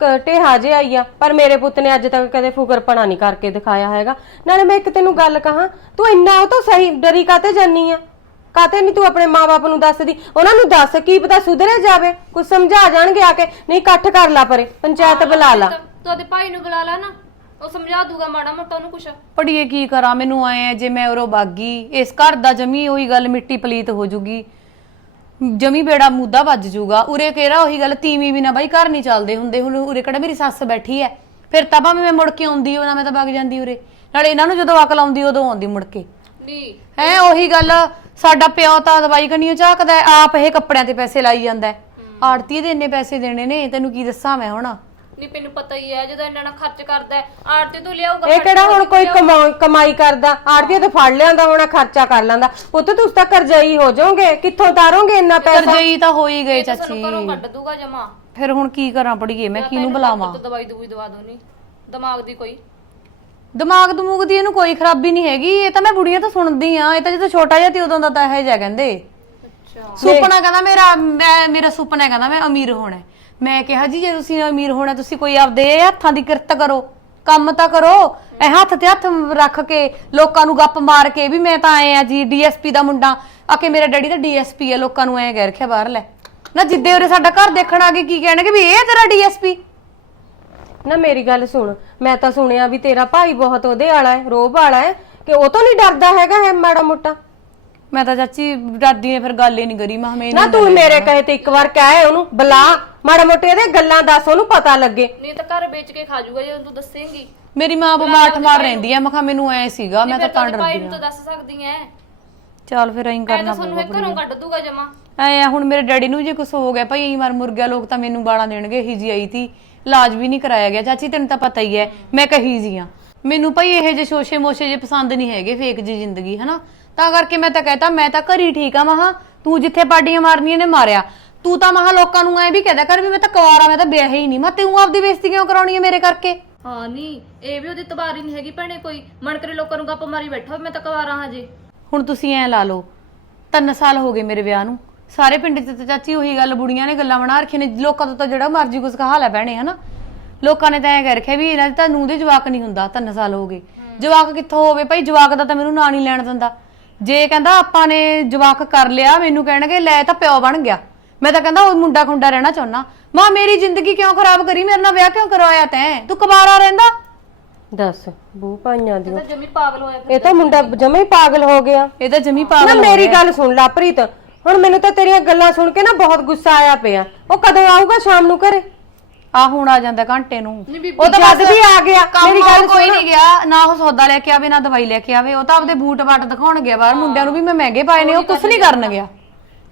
ਕ- ਢੇਹਾ ਜਿਹਾ ਆਈ ਆ। ਪਰ ਮੇਰੇ ਪੁੱਤ ਨੇ ਅੱਜ ਤੱਕ ਕਦੇ ਫੁਕਰਪਣਾ ਨਹੀਂ ਕਰਕੇ ਦਿਖਾਇਆ ਹੈਗਾ। ਨਾਲੇ ਮੈਂ ਇੱਕ ਤੈਨੂੰ ਗੱਲ ਕਹਾਂ, ਤੂੰ ਇੰਨਾ ਉਹ ਤਾਂ ਸਹੀ, ਡਰੀ ਕਾਤੇ ਜਾਨੀ ਆ? ਕਾਤੇ ਨਹੀਂ ਤੂੰ ਆਪਣੇ ਮਾਪੇ ਨੂੰ ਦੱਸਦੀ? ਉਹਨਾਂ ਨੂੰ ਦੱਸ ਕੀ ਪਤਾ ਸੁਧਰੇ ਜਾਵੇ? ਕੁਝ ਸਮਝਾ ਜਾਣਗੇ ਆ ਕੇ। ਨਹੀਂ ਇਕੱਠ ਕਰ ਲਾ ਪਰੇ। ਪੰਚਾਇਤ ਬੁਲਾ ਲਾ। ਤੂੰ ਉਹਦੇ ਭਾਈ ਨੂੰ ਬੁਲਾ ਲਾ ਨਾ। ਉਹ ਸਮਝਾ ਦੂਗਾ ਮਾੜਾ ਮੋਟਾ ਉਹਨੂੰ ਕੁਛ। ਪੜੀਏ ਕੀ ਕਰਾਂ ਮੈਨੂੰ ਆਏ ਆ ਜੇ ਮੈਂ ਉਰੋਂ ਬਾਗੀ ਇਸ ਘਰ ਦਾ ਜਮੀ ਉਹੀ ਗੱਲ ਮਿੱਟੀ ਪਲੀਤ ਹੋ ਜੂਗੀ। ਜਮੀ ਬੇੜਾ ਮੁੱਦਾ ਵੱਜ ਜੂਗਾ। ਉਰੇ ਕਿਹੜਾ ਉਹੀ ਗੱਲ ਤੀਵੀਂ ਵੀ ਨਾ ਬਾਈ ਘਰ ਨਹੀਂ ਚੱਲਦੇ ਹੁੰਦੇ। ਹੁਣ ਉਰੇ ਕਿਹੜਾ ਮੇਰੀ ਸੱਸ ਬੈਠੀ ਐ। ਫਿਰ ਤਾਂ ਭਾਵੇਂ ਮੈਂ ਮੁੜ ਕੇ ਆਉਂਦੀ ਹੋ ਨਾ ਮੈਂ ਤਾਂ ਵਗ ਜਾਂਦੀ ਉਰੇ। ਨਾਲੇ ਇਹਨਾਂ ਨੂੰ ਜਦੋਂ ਅਕਲ ਆਉਂਦੀ ਉਦੋਂ ਆਉਂਦੀ ਮੁੜ ਕੇ। ਨਹੀਂ ਹੈ ਉਹੀ ਗੱਲ ਸਾਡਾ ਪਿਓ ਤਾਂ ਦਵਾਈ ਕਣੀਓ ਝਾਕਦਾ ਹੈ, ਆਪ ਇਹ ਕੱਪੜਿਆਂ ਤੇ ਪੈਸੇ ਲਾਈ ਜਾਂਦਾ। ਆੜਤੀ ਦੇ ਇੰਨੇ ਪੈਸੇ ਦੇਣੇ ਨੇ ਤੈਨੂੰ ਕੀ ਦੱਸਾਂ ਮੈਂ ਹੁਣ? ਨਹੀਂ ਮੈਨੂੰ ਪਤਾ ਹੀ ਹੈ ਜਦੋਂ ਇੰਨਾ ਨਾ ਖਰਚ ਕਰਦਾ ਹੈ ਆੜਤੇ ਤੋਂ ਲਿਆਊਗਾ ਇਹ ਕਿਹੜਾ ਹੁਣ ਕੋਈ ਕਮਾ- ਕਮਾਈ ਕਰਦਾ? ਆੜਤੀ ਤੇ ਫੜ ਲਿਆਂਦਾ ਹੋਣਾ ਖਰਚਾ ਕਰ ਲੈਂਦਾ। ਪੁੱਤ ਤੁਸੀਂ ਤਾਂ ਕਰਜ਼ਾਈ ਹੋ ਜਾਓਗੇ ਕਿੱਥੋਂ ਤਾਰੋਗੇ ਇੰਨਾ ਪੈਸਾ? ਕਰਜਈ ਤਾਂ ਹੋ ਹੀ ਗਏ ਚਾਚੀ। ਘਰੋਂ ਕੱਢ ਦੂਗਾ ਜਮਾ। ਫਿਰ ਹੁਣ ਕੀ ਕਰਾਂ ਪੜੀਏ ਮੈਂ ਕਿਹਨੂੰ ਬੁਲਾਵਾਂ? ਦਵਾਈ ਦੂਈ ਦਵਾ ਦੋ ਨਹੀਂ ਦਿਮਾਗ ਦੀ ਕੋਈ ਦਿਮਾਗ ਦਮੂਗ ਦੀ ਇਹਨੂੰ ਕੋਈ ਖਰਾਬੀ ਨਹੀਂ ਹੈਗੀ ਇਹ ਤਾਂ ਮੈਂ ਬੁੜੀਆਂ ਤੋਂ ਸੁਣਦੀ ਆ ਇਹ ਤਾਂ ਜਦੋਂ ਛੋਟਾ ਜਿਹਾ ਤੇ ਉਦੋਂ ਦਾ ਤਾਂ ਇਹ ਜਿਹਾ ਕਹਿੰਦੇ। ਅੱਛਾ। ਸੁਪਨਾ ਕਹਿੰਦਾ ਮੇਰਾ ਮੈਂ ਮੇਰਾ ਸੁਪਨਾ ਕਹਿੰਦਾ ਮੈਂ ਅਮੀਰ ਹੋਣਾ ਹੈ। ਮੈਂ ਕਿਹਾ ਜੀ ਜੇ ਤੁਸੀਂ ਅਮੀਰ ਹੋਣਾ ਤੁਸੀਂ ਕੋਈ ਆਪਦੇ ਹੱਥਾਂ ਦੀ ਕਿਰਤ ਕਰੋ ਕੰਮ ਤਾਂ ਕਰੋ ਐ ਹੱਥ ਤੇ ਹੱਥ ਰੱਖ ਕੇ ਲੋਕਾਂ ਨੂੰ ਗੱਪ ਮਾਰ ਕੇ ਵੀ ਮੈਂ ਤਾਂ ਆਏ ਆ ਜੀ ਡੀਐਸਪੀ ਦਾ ਮੁੰਡਾ ਆ ਕੇ ਮੇਰਾ ਡੈਡੀ ਤਾਂ ਡੀਐਸਪੀ ਹੈ ਲੋਕਾਂ ਨੂੰ ਐ ਕਹਿ ਰੱਖਿਆ ਬਾਹਰ ਲੈ। ਨਾ ਜਿੱਦੇ ਉਰੇ ਸਾਡਾ ਘਰ ਦੇਖਣ ਆ ਕੇ ਕੀ ਕਹਿਣਗੇ ਵੀ ਇਹ ਹੈ ਤੇਰਾ ਡੀਐਸਪੀ? ਨਾ ਮੇਰੀ ਗੱਲ ਸੁਣ। ਮੈਂ ਤਾਂ ਸੁਣਿਆ ਵੀ ਤੇਰਾ ਭਾਈ ਬਹੁਤ ਉਹਦੇ ਵਾਲਾ ਹੈ ਰੋਬ ਵਾਲਾ ਹੈ ਕਿ ਉਹ ਤੋਂ ਨਹੀਂ ਡਰਦਾ ਹੈਗਾ ਹੈ ਮਾੜਾ ਮੋਟਾ? ਮੈਂ ਤਾਂ ਚਾਚੀ ਦਾਦੀ ਨੇ ਫਿਰ ਗੱਲ ਹੀ ਨਹੀਂ ਕਰੀ ਮੈਂ ਹਮੇ ਨਾ ਤੂੰ ਮੇਰੇ ਕਹੇ ਤੇ ਇੱਕ ਵਾਰ ਕਹਿ ਉਹਨੂੰ ਬੁਲਾ ਮਾੜਾ ਮੋਟੇ ਇਹਦੇ ਗੱਲਾਂ ਦੱਸ ਉਹਨੂੰ ਪਤਾ ਲੱਗੇ। ਨਹੀਂ ਤਾਂ ਘਰ ਵੇਚ ਕੇ ਖਾ ਜੂਗਾ ਜਦੋਂ ਤੂੰ ਦੱਸੇਂਗੀ। ਮੇਰੀ ਮਾਂ ਬਿਮਾਰ ਠਮਾਰ ਰਹਿੰਦੀ ਆ ਮੈਂ ਕਿਹਾ ਮੈਨੂੰ ਐ ਸੀਗਾ ਮੈਂ ਤਾਂ ਤਾਂ ਭਾਈ ਡਰਦੀ ਨੂੰ ਆ। ਤਾਂ ਦੱਸ ਸਕਦੀ ਐ। ਚੱਲ ਫਿਰ ਐਂ ਮੈਂ ਕਰਨਾ ਤੁਹਾਨੂੰ ਇਹ ਘਰੋਂ ਕੱਢ ਦੂਗਾ ਜਮਾ। ਐ ਹੁਣ ਮੇਰੇ ਡੈਡੀ ਨੂੰ ਜੇ ਕੁਝ ਹੋ ਗਿਆ ਭਾਈ ਮਰ ਮੁਰ ਗਿਆ ਲੋਕ ਤਾਂ ਮੈਨੂੰ ਗਾਲਾਂ ਦੇਣਗੇ ਹੀ ਜੀ ਆਈ ਤੀ। ਇਲਾਜ ਵੀ ਨਹੀਂ ਕਰਾਇਆ ਗਿਆ। ਚਾਚੀ ਤੈਨੂੰ ਤਾਂ ਪਤਾ ਹੀ ਹੈ ਮੈਂ ਕਹੀ ਜੀ ਆ ਮੈਨੂੰ ਭਾਈ ਇਹ ਜੇ ਸ਼ੋਸ਼ੇ ਮੋਸ਼ੇ ਜੇ ਪਸੰਦ ਨਹੀਂ ਹੈਗੇ ਫੇਕ ਜੀ ਜ਼ਿੰਦਗੀ ਹਨਾ? ਤਾਂ ਕਰਕੇ ਮੈਂ ਤਾਂ ਕਹਤਾ ਮੈਂ ਤਾਂ ਘਰੀ ਠੀਕ ਆ ਮਹਾ। ਤੂੰ ਜਿੱਥੇ ਪਾਡੀਆਂ ਮਾਰਨੀਆਂ ਨੇ ਮਾਰਿਆ। ਤੂੰ ਤਾਂ ਮਹਾ ਲੋਕਾਂ ਨੂੰ ਐ ਵੀ ਕਹਦਾ ਕਰ ਵੀ ਮੈਂ ਤਾਂ ਕੁਆਰਾ ਮੈਂ ਤਾਂ ਵਿਆਹ ਹੀ ਨਹੀਂ। ਮੈਂ ਤੂੰ ਆਪਦੀ ਬੇਇੱਜ਼ਤੀ ਕਿਉਂ ਕਰਾਉਣੀ ਹੈ ਮੇਰੇ ਕਰਕੇ? ਹਾਂ ਨਹੀਂ ਇਹ ਵੀ ਉਹਦੀ ਤਬਾਰੀ ਨਹੀਂ ਹੈਗੀ ਭੈਣੇ ਕੋਈ। ਮਨ ਕਰੇ ਲੋਕਾਂ ਨੂੰ ਗੱਪ ਮਾਰੀ ਬੈਠਾ ਹੋਵੇ ਮੈਂ ਤਾਂ ਕਵਾਰਾਂ ਹਜੇ। ਹੁਣ ਤੁਸੀਂ ਐ ਲਾ ਲਓ ਤਿੰਨ ਸਾਲ ਹੋ ਗਏ ਮੇਰੇ ਵਿਆਹ ਨੂੰ। ਸਾਰੇ ਪਿੰਡ 'ਚ ਤਾਂ ਚਾਚੀ ਉਹੀ ਗੱਲ ਬੁੜੀਆਂ ਨੇ ਗੱਲਾਂ ਬਣਾ ਰੱਖੀਆਂ ਨੇ ਲੋਕਾਂ ਤੋਂ ਤਾਂ ਜਿਹੜਾ ਮਰਜ਼ੀ ਕੁਝ ਕਹਾ ਲੈ ਬਹਿਣੇ ਹਨਾ? ਲੋਕਾਂ ਨੇ ਤਾਂ ਐ ਕਹਿ ਰੱਖਿਆ ਵੀ ਇਹਨਾਂ ਦੇ ਤਾਂ ਨੂੰਹ ਦੇ ਜਵਾਕ ਨਹੀਂ ਹੁੰਦਾ ਤਿੰਨ ਸਾਲ ਹੋ ਗਏ। ਜਵਾਕ ਕਿੱਥੋਂ ਹੋਵੇ? ਭਾਈ ਜਵਾਕ ਦਾ ਤਾਂ ਮੈਨੂੰ ਨਾਂ ਨਹੀਂ ਲੈਣ ਦਿੰਦਾ। ਜੇ ਕਹਿੰਦਾ ਆਪਾਂ ਨੇ ਜਵਾਕ ਕਰ ਲਿਆ ਮੈਨੂੰ ਕਹਿਣਗੇ ਲੈ ਤਾਂ ਪਿਓ ਬਣ ਗਿਆ। ਮੈਂ ਤਾਂ ਕਹਿੰਦਾ ਉਹ ਮੁੰਡਾ ਖੁੰਡਾ ਰਹਿਣਾ ਚਾਹੁੰਨਾ ਮਾਂ ਮੇਰੀ ਜ਼ਿੰਦਗੀ ਕਿਉਂ ਖਰਾਬ ਕਰੀ? ਮੇਰੇ ਨਾਲ ਵਿਆਹ ਕਿਉਂ ਕਰਵਾਇਆ ਤੈਂ? ਤੂੰ ਕੁਵਾਰਾ ਰਹਿੰਦਾ। ਦੱਸ ਬੂ ਭਾਈਆਂ ਦੀ ਤਾਂ ਜਮੀ ਪਾਗਲ ਹੋਇਆ ਇਹ ਤਾਂ ਮੁੰਡਾ ਜਮੇ ਹੀ ਪਾਗਲ ਹੋ ਗਿਆ। ਇਹ ਤਾਂ ਜਮੀ ਨਾ ਪਾਗਲ ਹੋ ਮੇਰੀ। ਗੱਲ ਸੁਣ ਲਾਪ੍ਰੀਤ। ਹੁਣ ਮੈਨੂੰ ਤਾਂ ਤੇਰੀਆਂ ਗੱਲਾਂ ਸੁਣ ਕੇ ਨਾ ਬਹੁਤ ਗੁੱਸਾ ਆਇਆ ਪਿਆ। ਉਹ ਕਦੋਂ ਆਊਗਾ ਸ਼ਾਮ ਨੂੰ ਘਰੇ? ਆ ਹੁਣ ਆ ਜਾਂਦਾ ਘੰਟੇ ਨੂੰ। ਨਹੀਂ ਬੀਬੀ, ਉਹ ਤਾਂ ਜਦ ਬਸ ਵੀ ਆ ਗਿਆ। ਮੇਰੀ ਗੱਲ ਕੋਈ ਸੁਣ। ਨਹੀਂ ਗਿਆ। ਨਾ ਉਹ ਸੌਦਾ ਲੈ ਕੇ ਆਵੇ ਨਾ ਦਵਾਈ ਲੈ ਕੇ ਆਵੇ। ਉਹ ਤਾਂ ਆਪਦੇ ਬੂਟ ਬਾਟ ਦਿਖਾਉਣ ਗਿਆ ਬਾਹਰ। ਮੁੰਡਿਆਂ ਨੂੰ ਵੀ ਮੈਂ ਮਹਿੰਗੇ ਪਾਏ ਨੇ ਉਹ ਕੁਛ ਨਹੀਂ ਕਰਨ ਗਿਆ।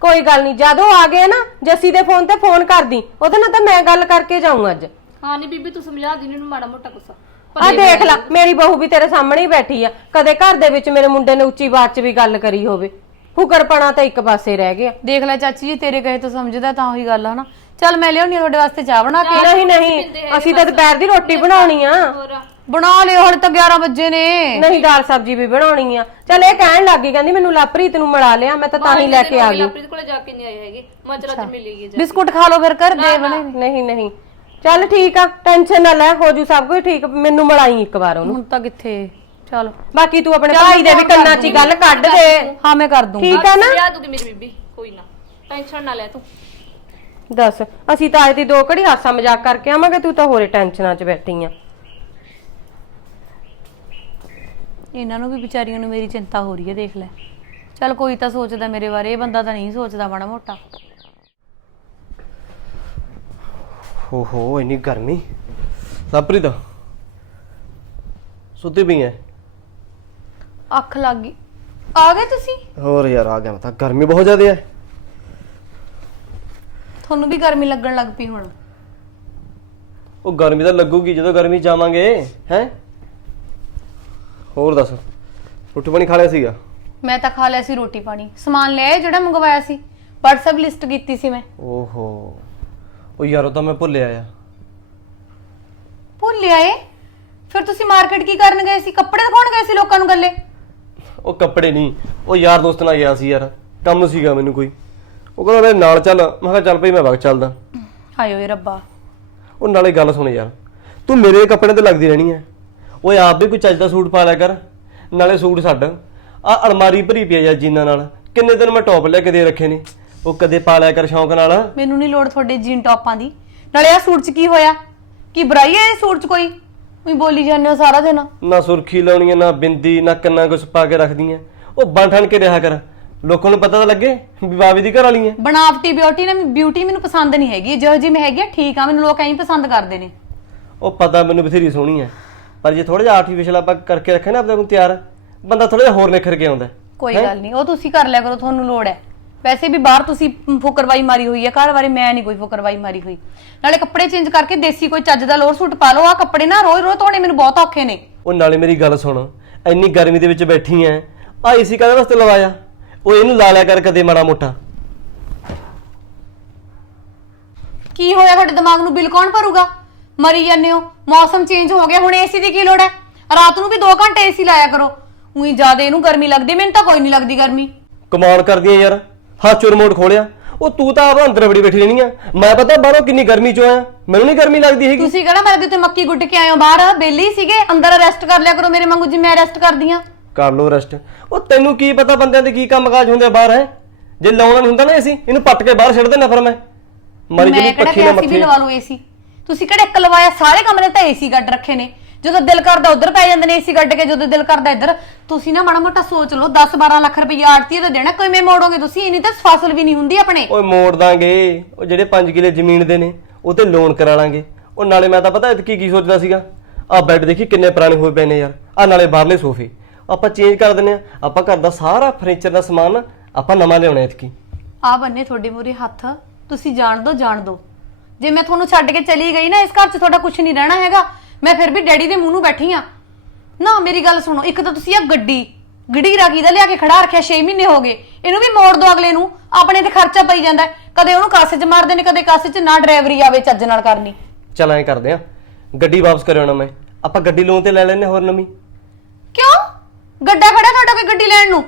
ਕੋਈ ਗੱਲ ਨਹੀਂ ਜਦੋਂ ਆ ਗਏ ਨਾ ਜੱਸੀ ਦੇ ਫੋਨ ਤੇ ਫੋਨ ਕਰਦੀ। ਉਹਦੇ ਨਾਲ ਤਾਂ ਮੈਂ ਗੱਲ ਕਰਕੇ ਜਾਊਂ ਅੱਜ। ਹਾਂ ਨਹੀਂ ਬੀਬੀ ਤੂੰ ਸਮਝਾ ਦੀ ਇਹਨੂੰ ਮਾੜਾ ਮੋਟਾ ਗੁੱਸਾ। ਆ ਦੇਖ ਲੈ ਮੇਰੀ ਬਹੂ ਵੀ ਤੇਰੇ ਸਾਹਮਣੇ ਹੀ ਬੈਠੀ ਆ। ਕਦੇ ਘਰ ਦੇ ਵਿੱਚ ਮੇਰੇ ਮੁੰਡੇ ਨੇ ਉੱਚੀ ਬਾਤ 'ਚ ਵੀ ਗੱਲ ਕਰੀ ਹੋਵੇ। ਫੁਕਰਪਣਾ ਤਾਂ ਇੱਕ ਪਾਸੇ ਰਹਿ ਗਿਆ। ਦੇਖ ਲੈ ਚਾਚੀ ਜੀ ਤੇਰੇ ਕਹੇ ਤੋਂ ਸਮਝਦਾ ਤਾਂ ਉਹੀ ਗੱਲ ਆ ਨਾ ਚੱਲ ਮੈਂ ਲਿਆਉਣੀ ਤੁਹਾਡੇ ਵਾਸਤੇ ਚਾਹ ਬਣਾ ਕੇ। ਨਹੀਂ ਨਹੀਂ ਅਸੀਂ ਤਾਂ ਦੁਪਹਿਰ ਦੀ ਰੋਟੀ ਬਣਾਉਣੀ ਆ। ਬਣਾ ਲਿਓ ਹੁਣ ਤਾਂ 11 ਵਜੇ ਨੇ। ਨਹੀਂ ਦਾਲ ਸਬਜ਼ੀ ਵੀ ਬਣਾਉਣੀ ਆ। ਚੱਲ ਇਹ ਕਹਿਣ ਲੱਗੀ ਕਹਿੰਦੀ ਮੈਨੂੰ ਲਾਪ੍ਰੀਤ ਨੂੰ ਮਿਲਾ ਲਿਆ ਮੈਂ ਤਾਂ ਤਾਂ ਹੀ ਲੈ ਕੇ ਆ ਗਈ। ਲਾਪ੍ਰੀਤ ਕੋਲੇ ਜਾ ਕੇ ਨਹੀਂ ਆਏ ਹੈਗੇ। ਮੈਂ ਚਲ ਅੱਜ ਮਿਲੀਏ ਜਾ ਬਿਸਕੁਟ ਖਾ ਲਓ ਫਿਰ ਕਰ ਦੇ ਬਣੇ। ਨਹੀਂ ਨਹੀਂ। ਚੱਲ ਠੀਕ ਆ ਟੈਨਸ਼ਨ ਨਾ ਲੈ ਹੋ ਜੂ ਸਭ ਕੁਝ ਠੀਕ ਮੈਨੂੰ ਮਿਲਾਈ ਇੱਕ ਵਾਰ ਉਹਨੂੰ। ਹੁਣ ਤਾਂ ਕਿੱਥੇ? ਚਲ। ਬਾਕੀ ਤੂੰ ਆਪਣੇ ਭਾਈ ਦੇ ਵੀ ਕੰਨਾਂ 'ਚ ਹੀ ਗੱਲ ਕੱਢ ਦੇ ਹਾਂ ਮੈਂ ਕਰ ਦੂੰ ਠੀਕ ਆ ਨਾ? ਸਮਝਾ ਦੂਗੀ ਮੇਰੀ ਬੀਬੀ ਕੋਈ ਨਾ। ਟੈਨਸ਼ਨ ਨਾ ਲੈ ਤੂੰ। ਦੱਸ ਅਸੀਂ ਤਾਂ ਅੱਜ ਦੀ ਦੋ ਘੜੀ ਹਾਸਾ ਮਜ਼ਾਕ ਕਰਕੇ ਆਵਾਂਗੇ ਤੂੰ ਤਾਂ ਹੋਰੇ ਟੈਨਸ਼ਨਾਂ 'ਚ ਬੈਠੀ ਆ। ਇਹਨਾਂ ਨੂੰ ਵੀ ਵਿਚਾਰੀਆਂ ਨੂੰ ਮੇਰੀ ਚਿੰਤਾ ਹੋ ਰਹੀ ਹੈ ਦੇਖ ਲੈ। ਚੱਲ ਕੋਈ ਤਾਂ ਸੋਚਦਾ ਮੇਰੇ ਬਾਰੇ ਇਹ ਬੰਦਾ ਤਾਂ ਨਹੀਂ ਸੋਚਦਾ ਮਾੜਾ ਮੋਟਾ। ਹੋ ਹੋ ਇੰਨੀ ਗਰਮੀ। ਸਾਪਰੀ ਤਾਂ ਸੁੱਤੀ ਪਈ ਐ? ਅੱਖ ਲੱਗ ਗਈ। ਆ ਗਏ ਤੁਸੀਂ? ਹੋਰ ਯਾਰ ਆ ਗਿਆ ਮੈਂ ਤਾਂ। ਗਰਮੀ ਬਹੁਤ ਜ਼ਿਆਦਾ ਐ ਤੁਹਾਨੂੰ ਵੀ ਗਰਮੀ ਲੱਗਣ ਲੱਗ ਪਈ ਹੁਣ। ਉਹ ਗਰਮੀ ਤਾਂ ਲੱਗੂਗੀ ਜਦੋਂ ਗਰਮੀ 'ਚ ਜਾਵਾਂਗੇ ਹੈ? ਹੋਰ ਦੱਸ ਰੋਟੀ ਪਾਣੀ ਖਾ ਲਿਆ ਸੀਗਾ? ਮੈਂ ਤਾਂ ਖਾ ਲਿਆ ਸੀ ਰੋਟੀ ਪਾਣੀ। ਸਮਾਨ ਲੈ ਆਏ ਜਿਹੜਾ ਮੰਗਵਾਇਆ ਸੀ। WhatsApp ਲਿਸਟ ਕੀਤੀ ਸੀ ਮੈਂ। ਓਹੋ। ਉਹ ਯਾਰ ਉਹ ਤਾਂ ਮੈਂ ਭੁੱਲਿਆ ਆ ਭੁੱਲ ਆਏ? ਫਿਰ ਤੁਸੀਂ ਮਾਰਕੀਟ ਕੀ ਕਰਨ ਗਏ ਸੀ? ਕੱਪੜੇ ਦਿਖਾਉਣ ਗਏ ਸੀ ਲੋਕਾਂ ਨੂੰ ਗੱਲੇ ਉਹ ਕੱਪੜੇ ਨਹੀਂ ਉਹ ਯਾਰ ਦੋਸਤ ਨਾਲ ਗਿਆ ਸੀ ਯਾਰ ਕੰਮ ਸੀਗਾ ਮੈਨੂੰ ਕੋਈ। ਉਹ ਕਹਿੰਦਾ ਮੇਰੇ ਨਾਲ ਚੱਲ ਮੈਂ ਕਿਹਾ ਚੱਲ ਭਈ ਮੈਂ ਵਗ ਚੱਲਦਾ। ਹਾਏ ਓਏ ਰੱਬਾ। ਉਹ ਨਾਲੇ ਗੱਲ ਸੁਣ ਯਾਰ ਤੂੰ ਮੇਰੇ ਕੱਪੜੇ ਤੇ ਲੱਗਦੀ ਰਹਿਣੀ ਐ। ਓਏ ਆਪ ਵੀ ਕੋਈ ਚੱਜ ਦਾ ਸੂਟ ਪਾ ਲਿਆ ਕਰ ਨਾਲੇ ਸੂਟ ਛੱਡ। ਆ ਅਲਮਾਰੀ ਭਰੀ ਪਈ ਆ ਯਾਰ ਜੀਨਾਂ ਨਾਲ ਕਿੰਨੇ ਦਿਨ ਮੈਂ ਟੌਪ ਲੈ ਕੇ ਦੇ ਰੱਖੇ ਨੇ। ਉਹ ਕਦੇ ਪਾ ਲਿਆ ਕਰ ਸ਼ੌਂਕ ਨਾਲ। ਮੈਨੂੰ ਨਹੀਂ ਲੋੜ ਤੁਹਾਡੇ ਜੀਨ ਟੌਪਾਂ ਦੀ। ਨਾਲੇ ਆ ਸੂਟ 'ਚ ਕੀ ਹੋਇਆ? ਕੀ ਬੁਰਾਈ ਹੈ ਇਹ ਸੂਟ 'ਚ ਕੋਈ? ਵੀ ਬੋਲੀ ਜਾਂਦੇ ਹੋ ਸਾਰਾ ਦਿਨ। ਨਾ ਸੁਰਖੀ ਲਾਉਣੀ ਨਾ ਬਿੰਦੀ ਨਾ ਕੰਨਾਂ ਕੁਛ ਪਾ ਕੇ ਰੱਖਦੀ ਐ ਉਹ ਬਣ ਠਣ ਕੇ ਰਿਹਾ ਕਰ। ਲੋਕਾਂ ਨੂੰ ਪਤਾ ਤਾਂ ਲੱਗੇ ਵੀ ਬਾਵੀ ਦੀ ਘਰ ਵਾਲੀ ਐ ਬਣਾਵਟੀ ਬਿਊਟੀ ਨੇ ਬਿਊਟੀ ਮੈਨੂੰ ਪਸੰਦ ਨਹੀਂ ਹੈਗੀ। ਜਿਹੋ ਜਿਹੀ ਮੈਂ ਹੈਗੀ ਆ ਠੀਕ ਆ ਮੈਨੂੰ ਲੋਕ ਐਂ ਹੀ ਪਸੰਦ ਕਰਦੇ ਨੇ। ਉਹ ਪਤਾ ਮੈਨੂੰ ਬਥੇਰੀ ਸੋਹਣੀ ਐ ਪਰ ਜੇ ਥੋੜਾ ਜਿਹਾ ਆਰਟੀਫੀਸ਼ਲ ਆਪਾਂ ਕਰਕੇ ਰੱਖੇ ਨਾ ਆਪਣੇ ਨੂੰ ਤਿਆਰ ਬੰਦਾ ਥੋੜਾ ਜਿਹਾ ਹੋਰ ਨਿਖਰ ਕੇ ਆਉਂਦਾ ਕੋਈ ਗੱਲ ਨਹੀਂ ਉਹ ਤੁਸੀਂ ਕਰ ਲਿਆ ਕਰੋ ਤੁਹਾਨੂੰ ਲੋੜ ਹੈ। ਵੈਸੇ ਵੀ ਬਾਹਰ ਤੁਸੀਂ ਫੁਕਰਵਾਈ ਮਾਰੀ ਹੋਈ ਹੈ ਘਰ ਬਾਰੇ ਮੈਂ ਨਹੀਂ ਕੋਈ ਫੁਕਰਵਾਈ ਮਾਰੀ ਹੋਈ। ਨਾਲੇ ਕੱਪੜੇ ਚੇਂਜ ਕਰਕੇ ਦੇਸੀ ਕੋਈ ਚੱਜ ਦਾ ਲੋਅਰ ਸੂਟ ਪਾ ਲਓ ਆ ਕੱਪੜੇ ਨਾ ਰੋਜ਼ ਰੋਜ਼ ਧੋਣੇ ਮੈਨੂੰ ਬਹੁਤ ਔਖੇ ਨੇ। ਉਹ ਨਾਲੇ ਮੇਰੀ ਗੱਲ ਸੁਣ ਇੰਨੀ ਗਰਮੀ ਦੇ ਵਿੱਚ ਬੈਠੀ ਐ ਆ ਏਸੀ ਕਾਹਦੇ ਵਾਸਤੇ ਲਵਾਇਆ? ਉਹ ਇਹਨੂੰ ਲਾ ਲਿਆ ਕਰ ਕਦੇ ਮਾੜਾ ਮੋਟਾ। ਕੀ ਹੋਇਆ ਤੁਹਾਡੇ ਦਿਮਾਗ ਨੂੰ ਬਿੱਲ ਕੌਣ ਭਰੂਗਾ? ਮਰੀ ਜਾਂਦੇ ਹੋ ਮੌਸਮ ਚੇਂਜ ਹੋ ਗਿਆ ਹੁਣ ਏਸੀ ਦੀ ਕੀ ਲੋੜ ਹੈ ਰਾਤ ਨੂੰ ਵੀ 2 ਘੰਟੇ ਏਸੀ ਲਾਇਆ ਕਰੋ। ਉਹੀ ਜ਼ਿਆਦਾ ਇਹਨੂੰ ਗਰਮੀ ਲੱਗਦੀ ਮੈਨੂੰ ਤਾਂ ਕੋਈ ਨਹੀਂ ਲੱਗਦੀ ਗਰਮੀ। ਕਮਾਲ ਕਰਦੀਆਂ ਯਾਰ। ਹੱਥ ਚੋਂ ਰਿਮੋਟ ਖੋਲਿਆ। ਉਹ ਤੂੰ ਤਾਂ ਆਪ ਅੰਦਰ ਬੜੀ ਬੈਠੀ ਰਹਿਣੀ ਆ। ਮੈਂ ਪਤਾ ਬਾਹਰੋਂ ਕਿੰਨੀ ਗਰਮੀ ਚੋਂ ਆਇਆ। ਮੈਨੂੰ ਨਹੀਂ ਗਰਮੀ ਲੱਗਦੀ ਹੈਗੀ। ਤੁਸੀਂ ਕਿਹੜਾ ਮੇਰੇ ਤੇ ਮੱਕੀ ਗੁੱਟ ਕੇ ਆਏ ਹੋ ਬਾਹਰ ਬੇਲੀ ਸੀਗੇ ਅੰਦਰ ਰੈਸਟ ਕਰ ਲਿਆ ਕਰੋ ਮੇਰੇ ਵਾਂਗੂ ਜਿਵੇਂ ਮੈਂ ਰੈਸਟ ਕਰਦੀ ਆ ਕਰ ਲੋ ਰੈਸਟ ਉਹ ਤੈਨੂੰ ਕੀ ਪਤਾ ਬੰਦਿਆਂ ਦੇ ਕੀ ਕੰਮਕਾਜ ਹੁੰਦੇ ਆ ਬਾਹਰ ਹੈ? ਜੇ ਲਾਉਣਾ ਨਹੀਂ ਹੁੰਦਾ ਨਾ ਏਸੀ ਇਹਨੂੰ ਪੱਟ ਕੇ ਬਾਹਰ ਛੱਡ ਦੇਣਾ ਫਿਰ ਮੈਂ। ਮਰੀ ਮੈਂ ਜਿਹੜੀ ਕਿਹੜਾ ਪੱਖੀ ਕਿਹਾ ਨਾ ਸੀ ਵੀ ਮੱਖੀ। ਲਵਾ ਲਓ ਏਸੀ। ਤੁਸੀਂ ਕਿਹੜਾ ਇੱਕ ਲਵਾਇਆ ਸਾਰੇ ਕਮਰੇ ਤਾਂ ਏਸੀ ਗੱਡ ਰੱਖੇ ਨੇ। ਜਦੋਂ ਦਿਲ ਕਰਦਾ ਉਧਰ ਪੈ ਜਾਂਦੇ ਨੇ ਏਸੀ ਗੱਡ ਕੇ ਜਦੋਂ ਦਿਲ ਕਰਦਾ ਇੱਧਰ। ਤੁਸੀਂ ਨਾ ਮਾੜਾ ਮੋਟਾ ਸੋਚ ਲਓ 10 12 ਲੱਖ ਰੁਪਏ ਆੜਤੀ ਤਾਂ ਦੇਣਾ ਕਿਵੇਂ ਮੋੜੋਗੇ ਤੁਸੀਂ? ਇਨੀ ਤਾਂ ਫਸਲ ਵੀ ਨਹੀਂ ਹੁੰਦੀ ਆਪਣੇ। ਓਏ ਮੋੜ ਦਾਂਗੇ। ਉਹ ਜਿਹੜੇ 5 ਕਿਲੇ ਜ਼ਮੀਨ ਦੇ ਨੇ ਉਹ ਤੇ ਲੋਨ ਕਰਾ ਲਾਂਗੇ। ਉਹ ਨਾਲੇ ਮੈਂ ਤਾਂ ਪਤਾ ਕੀ ਕੀ ਸੋਚਦਾ ਸੀਗਾ? ਆਹ ਬੈੱਡ ਦੇਖੀ ਕਿੰਨੇ ਪੁਰਾਣੇ ਹੋਏ ਪਏ ਨੇ ਯਾਰ। ਆ ਨਾਲੇ ਬਾਹਰਲੇ ਸੋਫੇ। ਆਪਾਂ ਚੇਂਜ ਕਰ ਦਿੰਨੇ ਆ ਆਪਾਂ ਘਰ ਦਾ ਸਾਰਾ ਫਰਨੀਚਰ ਦਾ ਸਮਾਨ ਆਪਾਂ ਨਵਾਂ ਲਿਆਉਣਾ ਇਤਕੀ। ਆ ਬੰਨੇ ਤੁਹਾਡੇ ਮੂਰੇ ਹੱਥ। ਤੁਸੀਂ ਜਾਣ ਦੋ ਜਾਣ ਦੋ। ਜੇ ਮੈਂ ਤੁਹਾਨੂੰ ਛੱਡ ਕੇ ਚਲੀ ਗਈ ਨਾ ਇਸ ਘਰ 'ਚ ਤੁਹਾਡਾ ਕੁਝ ਨਹੀਂ ਰਹਿਣਾ ਹੈਗਾ। ਮੈਂ ਫਿਰ ਵੀ ਡੈਡੀ ਦੇ ਮੂੰਹ ਨੂੰ ਬੈਠੀ ਆ। ਨਾ ਮੇਰੀ ਗੱਲ ਸੁਣੋ ਇੱਕ ਤਾਂ ਤੁਸੀਂ ਆ ਗੱਡੀ ਗੜੀ ਰਾਗੀ ਦਾ ਲਿਆ ਕੇ ਖੜਾ ਰੱਖਿਆ 6 ਮਹੀਨੇ ਹੋ ਗਏ। ਇਹਨੂੰ ਵੀ ਮੋੜ ਦੋ ਅਗਲੇ ਨੂੰ। ਆਪਣੇ ਤੇ ਖਰਚਾ ਪਈ ਜਾਂਦਾ ਹੈ। ਕਦੇ ਉਹਨੂੰ ਕਾਸੇ 'ਚ ਮਾਰਦੇ ਨੇ ਕਦੇ ਕਾਸੇ 'ਚ ਨਾ ਡਰਾਈਵਰੀ ਆਵੇ ਚੱਜ ਨਾਲ ਕਰਨੀ। ਚੱਲ ਐਂ ਕਰਦੇ ਆ। ਗੱਡੀ ਵਾਪਸ ਕਰਿਓ ਨਾ ਮੈਂ। ਆਪਾਂ ਗੱਡੀ ਲੋਨ ਤੇ ਲੈ ਲੈਨੇ ਹੋਰ ਨਵੀਂ। ਕਿਉਂ? ਗੱਡਾ ਖੜਾ ਤੁਹਾਡਾ ਕੋਈ ਗੱਡੀ ਲੈਣ ਨੂੰ?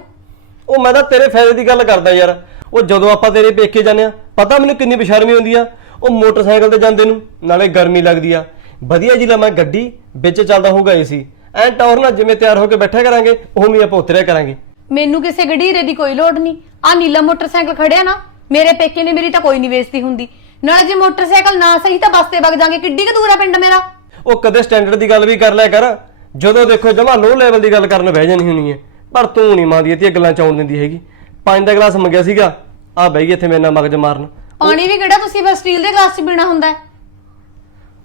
ਉਹ ਮੈਂ ਤਾਂ ਤੇਰੇ ਫਾਇਦੇ ਦੀ ਗੱਲ ਕਰਦਾ ਯਾਰ। ਉਹ ਜਦੋਂ ਆਪਾਂ ਤੇਰੇ ਪੇਕੇ ਜਾਂਦੇ ਆ ਪਤਾ ਮੈਨੂੰ ਕਿੰਨੀ ਬੇਸ਼ਰਮੀ ਹੁੰਦੀ ਆ? ਉਹ ਮੋਟਰਸਾਈਕਲ ਤੇ ਜਾਂਦੇ ਨੂੰ ਨਾਲੇ ਗਰਮੀ ਲੱਗਦੀ ਆ। ਵਧੀਆ ਜੀ ਮੈਂ ਗੱਡੀ ਵਿੱਚ ਚੱਲਦਾ ਹੋਊਗਾ ਏਸੀ। ਐ ਟੌਰ ਨਾਲ ਜਿਵੇਂ ਤਿਆਰ ਹੋ ਕੇ ਬੈਠਿਆ ਕਰਾਂਗੇ ਉਵੇਂ ਆਪਾਂ ਉਤਰਿਆ ਕਰਾਂਗੇ। ਮੈਨੂੰ ਕਿਸੇ ਗੜੀਰੇ ਦੀ ਕੋਈ ਲੋੜ ਨਹੀਂ। ਆ ਨੀਲਾ ਮੋਟਰਸਾਈਕਲ ਖੜਿਆ ਨਾ ਮੇਰੇ ਪੇਕੇ ਨੇ ਮੇਰੀ ਤਾਂ ਕੋਈ ਨਹੀਂ ਵੇਚਤੀ ਹੁੰਦੀ। ਨਾਲੇ ਜੇ ਮੋਟਰਸਾਈਕਲ ਨਾ ਸਹੀ ਤਾਂ ਬੱਸ ਤੇ ਵਗ ਜਾਾਂਗੇ ਕਿੱਡੀ ਕੁ ਦੂਰ ਆ ਪਿੰਡ ਮੇਰਾ? ਉਹ ਕਦੇ ਸਟੈਂਡਰਡ ਦੀ ਗੱਲ ਵੀ ਕਰ ਲਿਆ ਕਰ ਜਦੋਂ ਦੇਖੋ ਜਮਾ ਲੋ ਲੈਵਲ ਦੀ ਗੱਲ ਕਰਨ ਬਹਿ ਜਾਣੀ ਹੁੰਨੀ ਹੈ ਪਰ ਤੂੰ ਨਹੀਂ ਮੰਨਦੀ ਇਹ ਗੱਲਾਂ ਚ ਆਉਣ ਦਿੰਦੀ ਹੈਗੀ। ਪੰਜ ਦਾ ਗਲਾਸ ਮੰਗਿਆ ਸੀਗਾ ਆ ਬਹਿ ਗਈ ਇੱਥੇ ਮੇਰੇ ਨਾਲ ਮਗਜ ਮਾਰਨ। ਪਾਣੀ ਵੀ ਕਿਹੜਾ ਤੁਸੀਂ ਬਸ ਸਟੀਲ ਦੇ ਗਲਾਸ 'ਚ ਪੀਣਾ ਹੁੰਦਾ ਹੈ?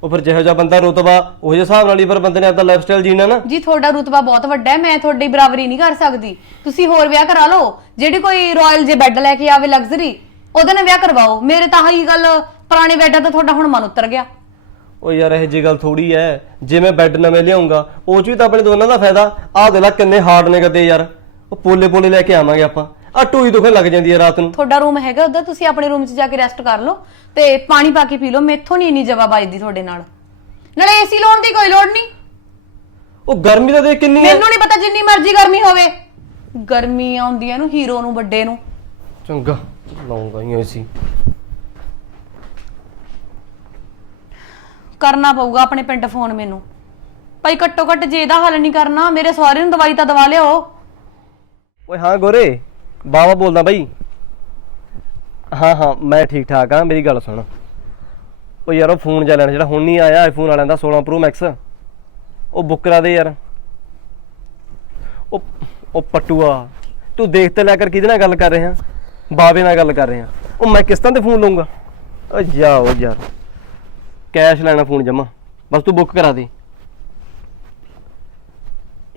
ਉਹ ਫਿਰ ਜਿਹੋ ਜਿਹਾ ਬੰਦਾ ਰੁਤਬਾ ਉਹ ਜਿਹੇ ਹਿਸਾਬ ਨਾਲ ਹੀ ਫਿਰ ਬੰਦੇ ਨੇ ਆਪਦਾ ਲਾਈਫ ਸਟਾਈਲ ਜੀਣਾ ਨਾ। ਜੀ ਤੁਹਾਡਾ ਰੁਤਬਾ ਬਹੁਤ ਵੱਡਾ ਹੈ ਮੈਂ ਤੁਹਾਡੀ ਬਰਾਬਰੀ ਨਹੀਂ ਕਰ ਸਕਦੀ। ਤੁਸੀਂ ਹੋਰ ਵਿਆਹ ਕਰਾ ਲਓ ਜਿਹੜੀ ਕੋਈ ਰਾਇਲ ਜੇ ਬੈੱਡ ਲੈ ਕੇ ਆਵੇ ਲਗਜ਼ਰੀ ਉਹਦੇ ਨਾਲ ਵਿਆਹ ਕਰਵਾਓ। ਮੇਰੇ ਤਾਂ ਆਹੀ ਗੱਲ ਪੁਰਾਣੇ ਬੈੱਡਾਂ ਤੋਂ ਤੁਹਾਡਾ ਹੁਣ ਮਨ ਉਤਰ ਗਿਆ। ਉਹ ਯਾਰ ਇਹ ਜੀ ਗੱਲ ਥੋੜੀ ਐ ਜੇ ਮੈਂ ਬੈੱਡ ਨਵੇਂ ਲਿਆਉਂਗਾ ਉਹ ਚ ਵੀ ਤਾਂ ਆਪਣੇ ਦੋਨਾਂ ਦਾ ਫਾਇਦਾ। ਆਹ ਦੇ ਲੈ ਕਿੰਨੇ ਹਾਰਡ ਨੇ ਕਦੇ ਯਾਰ। ਉਹ ਪੋਲੇ ਪੋਲੇ ਲੈ ਕੇ ਆਵਾਂਗੇ ਆਪਾਂ। ਆ ਟੂਈ ਦੁਖਣ ਲੱਗ ਜਾਂਦੀ ਹੈ ਰਾਤ ਨੂੰ। ਤੁਹਾਡਾ ਰੂਮ ਹੈਗਾ ਉਧਰ ਤੁਸੀਂ ਆਪਣੇ ਰੂਮ 'ਚ ਜਾ ਕੇ ਰੈਸਟ ਕਰ ਲਓ ਤੇ ਪਾਣੀ ਪਾ ਕੇ ਪੀ ਲਓ ਮੈਥੋਂ ਨਹੀਂ ਇੰਨੀ ਜਵਾ ਵੱਜਦੀ ਤੁਹਾਡੇ ਨਾਲ। ਨਾਲੇ ਏਸੀ ਲਾਉਣ ਦੀ ਕੋਈ ਲੋੜ ਨਹੀਂ। ਉਹ ਗਰਮੀ ਤਾਂ ਦੇਖ ਕਿੰਨੀ ਮੈਨੂੰ ਨਹੀਂ ਪਤਾ ਜਿੰਨੀ ਮਰਜ਼ੀ ਗਰਮੀ ਹੋਵੇ। ਗਰਮੀ ਆਉਂਦੀ ਐ ਨੂੰ ਹੀਰੋ ਨੂੰ ਵੱਡੇ ਨੂੰ। ਚੰਗਾ ਲਾਉਂਗਾ ਹੀ ਸੀ ਕਰਨਾ ਪਊਗਾ ਆਪਣੇ ਪਿੰਡ ਫੋਨ ਮੈਨੂੰ। ਭਾਈ ਘੱਟੋ ਘੱਟ ਜੇ ਇਹਦਾ ਹੱਲ ਨਹੀਂ ਕਰਨਾ ਮੇਰੇ ਸਹੁਰੇ ਨੂੰ ਦਵਾਈ ਤਾਂ ਦਵਾ ਲਿਓ। ਓਏ ਹਾਂ ਗੋਰੇ। ਬਾਵਾ ਬੋਲਦਾ ਬਾਈ। ਹਾਂ ਹਾਂ, ਮੈਂ ਠੀਕ ਠਾਕ ਆ, ਮੇਰੀ ਗੱਲ ਸੁਣ। ਉਹ ਯਾਰ ਉਹ ਫੋਨ ਜਾ ਲੈਣਾ, ਜਿਹੜਾ ਹੁਣ ਨਹੀਂ ਆਇਆ ਆਈਫੋਨ ਵਾਲਿਆਂ ਦਾ 16 ਪ੍ਰੋ ਮੈਕਸ ਉਹ ਬੁੱਕ ਕਰਾ ਦੇ ਯਾਰ। ਉਹ ਉਹ ਪਟੂਆ, ਤੂੰ ਦੇਖ ਤੇ ਲੈ ਕਰ ਕਿਹਦੇ ਨਾਲ ਗੱਲ ਕਰ ਰਿਹਾ। ਬਾਵੇ ਨਾਲ ਗੱਲ ਕਰ ਰਿਹਾ। ਉਹ ਮੈਂ ਕਿਸ ਤਰ੍ਹਾਂ ਤੇ ਫੋਨ ਲਊਂਗਾ। ਓ ਜਾ, ਓ ਯਾਰ ਕੈਸ਼ ਲੈਣਾ ਫੋਨ ਜਮਾ। ਬਸ ਤੂੰ ਬੁੱਕ ਕਰਾ ਦੇ।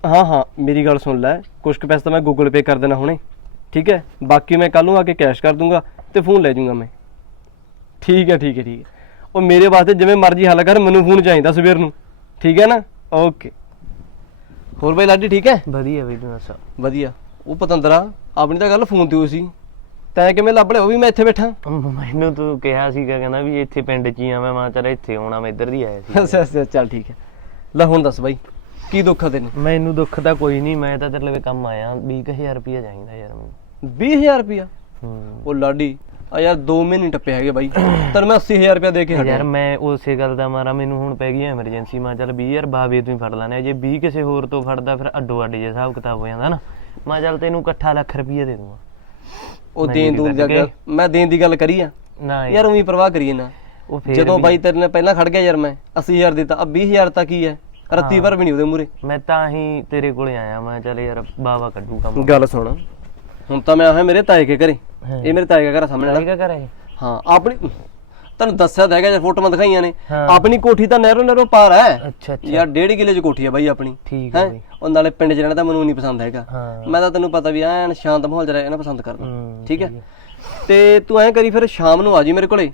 ਹਾਂ ਹਾਂ, ਮੇਰੀ ਗੱਲ ਸੁਣ ਲੈ। ਕੁਛ ਕੁ ਪੈਸੇ ਤਾਂ ਮੈਂ ਗੂਗਲ ਪੇ ਕਰ ਦੇਣਾ ਹੁਣੇ। ਠੀਕ ਹੈ? ਬਾਕੀ ਮੈਂ ਕੱਲ ਨੂੰ ਆ ਕੇ ਕੈਸ਼ ਕਰ ਦੂੰਗਾ ਤੇ ਫੋਨ ਲੈ ਜਾਊਂਗਾ ਮੈਂ। ਠੀਕ ਹੈ ਠੀਕ ਹੈ ਠੀਕ ਹੈ। ਉਹ ਮੇਰੇ ਵਾਸਤੇ ਜਿਵੇਂ ਮਰਜ਼ੀ ਹੱਲ ਕਰ ਮੈਨੂੰ ਫੋਨ ਚਾਹੀਦਾ ਸਵੇਰ ਨੂੰ। ਠੀਕ ਹੈ ਨਾ? ਓਕੇ ਹੋਰ ਬਈ ਲਾਡੀ ਠੀਕ ਹੈ? ਵਧੀਆ ਬਈ ਤੂੰ ਦੱਸ। ਵਧੀਆ। ਉਹ ਪਤੰਦਰਾ ਆਪਣੀ ਤਾਂ ਗੱਲ ਫੋਨ ਤੇ ਹੋਈ ਸੀ। ਤੈਂ ਕਿਵੇਂ ਲੱਭ ਲਿਆ? ਉਹ ਵੀ ਮੈਂ ਇੱਥੇ ਬੈਠਾ। ਮੈਨੂੰ ਤੂੰ ਕਿਹਾ ਸੀਗਾ ਕਹਿੰਦਾ ਵੀ ਇੱਥੇ ਪਿੰਡ 'ਚ ਹੀ ਆ ਮੈਂ ਮਾਂ ਚੱਲ ਇੱਥੇ ਆਉਣਾ ਮੈਂ ਇੱਧਰ ਦੀ ਆਇਆ ਸੀ। ਅੱਛਾ ਅੱਛਾ ਚੱਲ ਠੀਕ ਹੈ। ਲੈ ਹੁਣ ਦੱਸ ਬਾਈ। ਕੀ ਦੁੱਖ ਆ ਤੈਨੂੰ? ਮੈਨੂੰ ਦੁੱਖ ਤਾਂ ਕੋਈ ਨਹੀਂ ਮੈਂ ਤਾਂ ਤੇਰੇ ਲਈ ਕੰਮ ਆਇਆ। 20000 ਰੁਪਇਆ ਚਾਹੀਦਾ ਯਾਰ ਮੈਨੂੰ। 20000 ਰੁਪਿਆ ਹੂੰ। ਉਹ ਲਾਡੀ ਆ ਯਾਰ 2 ਮਹੀਨੇ ਟੱਪੇ ਹੈਗੇ ਬਾਈ। ਤੈਨੂੰ ਮੈਂ 80000 ਰੁਪਿਆ ਦੇ ਕੇ ਯਾਰ ਹਟਿਆ ਮੈਂ ਉਸੇ ਗੱਲ ਦਾ ਮਾਰਾ ਮੈਨੂੰ ਹੁਣ ਪੈ ਗਈ ਐਮਰਜੈਂਸੀ ਮਾਂ ਚੱਲ 20000 ਬਾਵੇ ਤੂੰ ਹੀ ਫੜ ਲੈਣਾ ਜੇ 20 ਕਿਸੇ ਹੋਰ ਤੋਂ ਫੜਦਾ ਫਿਰ ਅੱਡੋ ਅੱਡ ਜੇ ਹਿਸਾਬ ਕਿਤਾਬ ਹੋ ਜਾਂਦਾ ਨਾ। ਮੈਂ ਚੱਲ ਤੈਨੂੰ ਇਕੱਠਾ ਲੱਖ ਰੁਪਇਆ ਦੇ ਦੂੰਗਾ। ਉਹ ਦੇਣ ਵੀ ਦੂਣ ਦੀ ਲੱਗ ਗੱਲ ਮੈਂ ਦੇਣ ਦੀ ਗੱਲ ਕਰੀ ਆ। ਨਾ ਯਾਰ ਉਹੀ ਪਰਵਾਹ ਕਰੀਏ ਨਾ ਉਹ ਫੇਰ ਜਦੋਂ ਬਾਈ ਤੇਰੇ ਨੇ ਪਹਿਲਾਂ ਖੜ ਗਿਆ ਯਾਰ ਮੈਂ 80000 ਦਿੱਤਾ ਆ 20000 ਤਾਂ ਕੀ ਹੈ? ਰੱਤੀ ਭਰ ਵੀ ਨਹੀਂ ਉਹਦੇ ਮੂਰੇ ਮੈਂ ਤਾਂ ਹੀ ਤੇਰੇ ਕੋਲੇ ਆਇਆ ਮੈਂ ਚੱਲ ਯਾਰ ਬਾਵਾ ਕੱਢੂ ਕੰਮ। ਗੱਲ ਸੁਣ। ਹੁਣ ਤਾਂ ਮੈਂ ਆਇਆ ਮੇਰੇ ਤਾਏ ਕੇ ਘਰੇ। ਇਹ ਮੇਰੇ ਤਾਏ ਦਾ ਘਰ ਸਾਹਮਣੇ ਵਾਲਾ। ਕੀ ਕਰੇ ਹਾਂ ਆਪਣੀ ਤੈਨੂੰ ਦੱਸਿਆ ਤਾਂ ਹੈਗਾ ਜੇ ਫੋਟੋਆਂ ਦਿਖਾਈਆਂ ਨੇ। ਆਪਣੀ ਕੋਠੀ ਤਾਂ ਨਹਿਰੋ ਨਹਿਰੋ ਪਾਰ ਹੈ। ਅੱਛਾ ਅੱਛਾ। ਯਾਰ ਡੇਢ ਕਿਲੇ ਚ ਕੋਠੀ ਹੈ ਬਾਈ ਆਪਣੀ। ਠੀਕ ਹੈ? ਉਹ ਨਾਲੇ ਪਿੰਡ ਚ ਰਹਿਣਾ ਤਾਂ ਮੈਨੂੰ ਨਹੀਂ ਪਸੰਦ ਹੈਗਾ। ਮੈਂ ਤਾਂ ਤੈਨੂੰ ਪਤਾ ਵੀ ਐਨ ਸ਼ਾਂਤ ਮਾਹੌਲ ਚ ਰਹਿਣਾ ਪਸੰਦ ਕਰਦਾ। ਠੀਕ ਹੈ ਤੇ ਤੂੰ ਐਂ ਕਰੀ ਫਿਰ ਸ਼ਾਮ ਨੂੰ ਆ ਜੀ ਮੇਰੇ ਕੋਲੇ।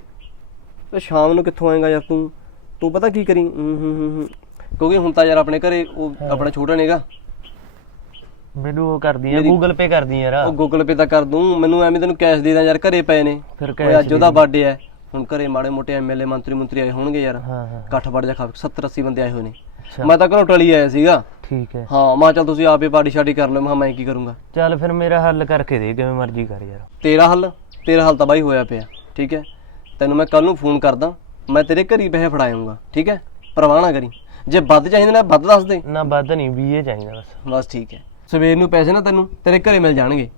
ਤੇ ਸ਼ਾਮ ਨੂੰ ਕਿੱਥੋਂ ਆਏਗਾ ਯਾਰ ਤੂੰ? ਤੂੰ ਪਤਾ ਕੀ ਕਰੀ? ਕਿਉਂਕਿ ਹੁਣ ਤਾਂ ਯਾਰ ਆਪਣੇ ਘਰੇ ਉਹ ਆਪਣਾ ਛੋਟਾ ਨੇਗਾ। ਮੈਨੂੰ ਉਹ ਕਰਦੀ ਆ ਗੂਗਲ ਪੇ ਕਰਦੀ ਯਾਰ। ਉਹ ਗੂਗਲ ਪੇ ਤਾਂ ਕਰ ਦੂੰ ਮੈਨੂੰ ਐਵੇਂ ਤੈਨੂੰ ਕੈਸ਼ ਦੇ ਦਾਂ ਯਾਰ ਘਰੇ ਪਏ ਨੇ। ਫਿਰ ਕੈਸ਼ ਅੱਜ ਉਹਦਾ ਬਰਥਡੇ ਹੈ ਹੁਣ ਘਰੇ ਮਾੜੇ ਮੋਟੇ ਐਮਐਲਏ ਮੰਤਰੀ ਮੰਤਰੀ ਆਏ ਹੋਣਗੇ ਯਾਰ। ਹਾਂ ਹਾਂ। ਇਕੱਠ ਵੜ ਜਾ ਖਾ 70 80 ਬੰਦੇ ਆਏ ਹੋਏ ਨੇ। ਅੱਛਾ। ਮੈਂ ਤਾਂ ਘਰੋਂ ਟਲੀ ਆਇਆ ਸੀਗਾ। ਠੀਕ ਹੈ। ਹਾਂ ਮੈਂ ਕਿਹਾ ਚੱਲ ਤੁਸੀਂ ਆਪੇ ਪਾਰਟੀ ਸ਼ਾਡੀ ਕਰ ਲਓ ਮੈਂ ਕਿਹਾ ਮੈਂ ਕੀ ਕਰੂੰਗਾ। ਚੱਲ ਫਿਰ ਮੇਰਾ ਹੱਲ ਕਰਕੇ ਦੇ ਕਿਵੇਂ ਮਰਜ਼ੀ ਕਰ ਯਾਰ। ਤੇਰਾ ਹੱਲ ਤੇਰਾ ਹੱਲ ਤਾਂ ਬਾਈ ਹੋਇਆ ਪਿਆ ਠੀਕ ਹੈ? ਤੈਨੂੰ ਮੈਂ ਕੱਲ ਨੂੰ ਫੋਨ ਕਰਦਾ ਮੈਂ ਤੇਰੇ ਘਰ ਪੈਸੇ ਫੜਾਉਂਗਾ ਠੀਕ ਹੈ? ਪਰਵਾਹ ਨਾ ਕਰੀ। ਜੇ ਵੱਧ ਚਾਹੀਦੇ ਨੇ ਵੱਧ ਦੱਸ ਦੇ। ਨਾ ਵੱਧ ਨਹੀਂ 20 ਚਾਹੀਦਾ ਬਸ। ਬਸ ਠੀਕ ਹੈ। ਸਵੇਰ ਨੂੰ ਪੈਸੇ ਨਾ ਤੈਨੂੰ ਤੇਰੇ ਘਰੇ ਮਿਲ ਜਾਣਗੇ।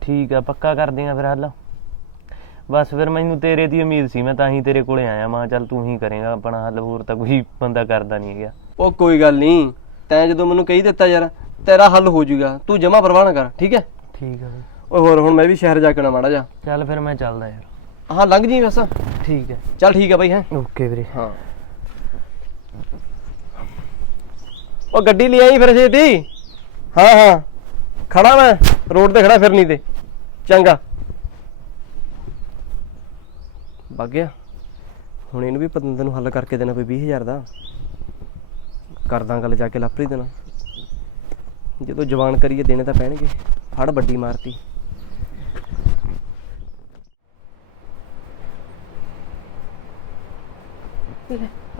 ਠੀਕ ਆ ਪੱਕਾ ਕਰ ਦੇਗਾ ਫਿਰ ਹੱਲ। ਬਸ ਫਿਰ ਮੈਨੂੰ ਤੇਰੇ ਦੀ ਉਮੀਦ ਸੀ ਮੈਂ ਤਾਂ ਹੀ ਤੇਰੇ ਕੋਲੇ ਆਇਆ ਮਾਂ ਚੱਲ ਤੂੰ ਹੀ ਕਰੇਗਾ ਆਪਣਾ ਹੱਲ ਹੋਰ ਤਾਂ ਕੋਈ ਬੰਦਾ ਕਰਦਾ ਨਹੀਂ ਹੈਗਾ। ਉਹ ਕੋਈ ਗੱਲ ਨਹੀਂ ਤੈਂ ਜਦੋਂ ਮੈਨੂੰ ਕਹੀ ਦਿੱਤਾ ਯਾਰ ਤੇਰਾ ਹੱਲ ਹੋ ਜਾਊਗਾ ਤੂੰ ਜਮਾ ਪਰਵਾਹ ਨਾ ਕਰ ਠੀਕ ਹੈ? ਠੀਕ ਆ ਬਈ ਓਏ ਹੋਰ ਹੁਣ ਮੈਂ ਵੀ ਸ਼ਹਿਰ ਜਾ ਕੇ ਨਾ ਮਾੜਾ ਜਾ ਚੱਲ ਫਿਰ ਮੈਂ ਚੱਲਦਾ ਯਾਰ। ਹਾਂ ਲੰਘ ਜੀ ਬਸ। ਠੀਕ ਹੈ। ਚੱਲ ਠੀਕ ਹੈ ਬਾਈ ਹੈ। ਓਕੇ ਵੀਰੇ। ਹਾਂ। ਉਹ ਗੱਡੀ ਲੈ ਆਈ ਫਿਰ ਛੇਤੀ? ਹਾਂ ਹਾਂ। ਖੜਾ ਮੈਂ ਰੋਡ ਤੇ ਖੜਾ ਫਿਰਨੀ ਤੇ। ਚੰਗਾ। ਵਗ ਗਿਆ। ਹੁਣ ਇਹਨੂੰ ਵੀ ਪਤਨ ਤੈਨੂੰ ਹੱਲ ਕਰਕੇ ਦੇਣਾ ਕੋਈ 20000 ਦਾ। ਕਰਦਾ ਗੱਲ ਜਾ ਕੇ ਲਾਪਰੀ ਦੇਣਾ ਜਦੋਂ ਜਵਾਨ ਕਰੀਏ ਦੇਣੇ ਤਾਂ ਪੈਣਗੇ। ਫੜ ਵੱਡੀ ਮਾਰਤੀ।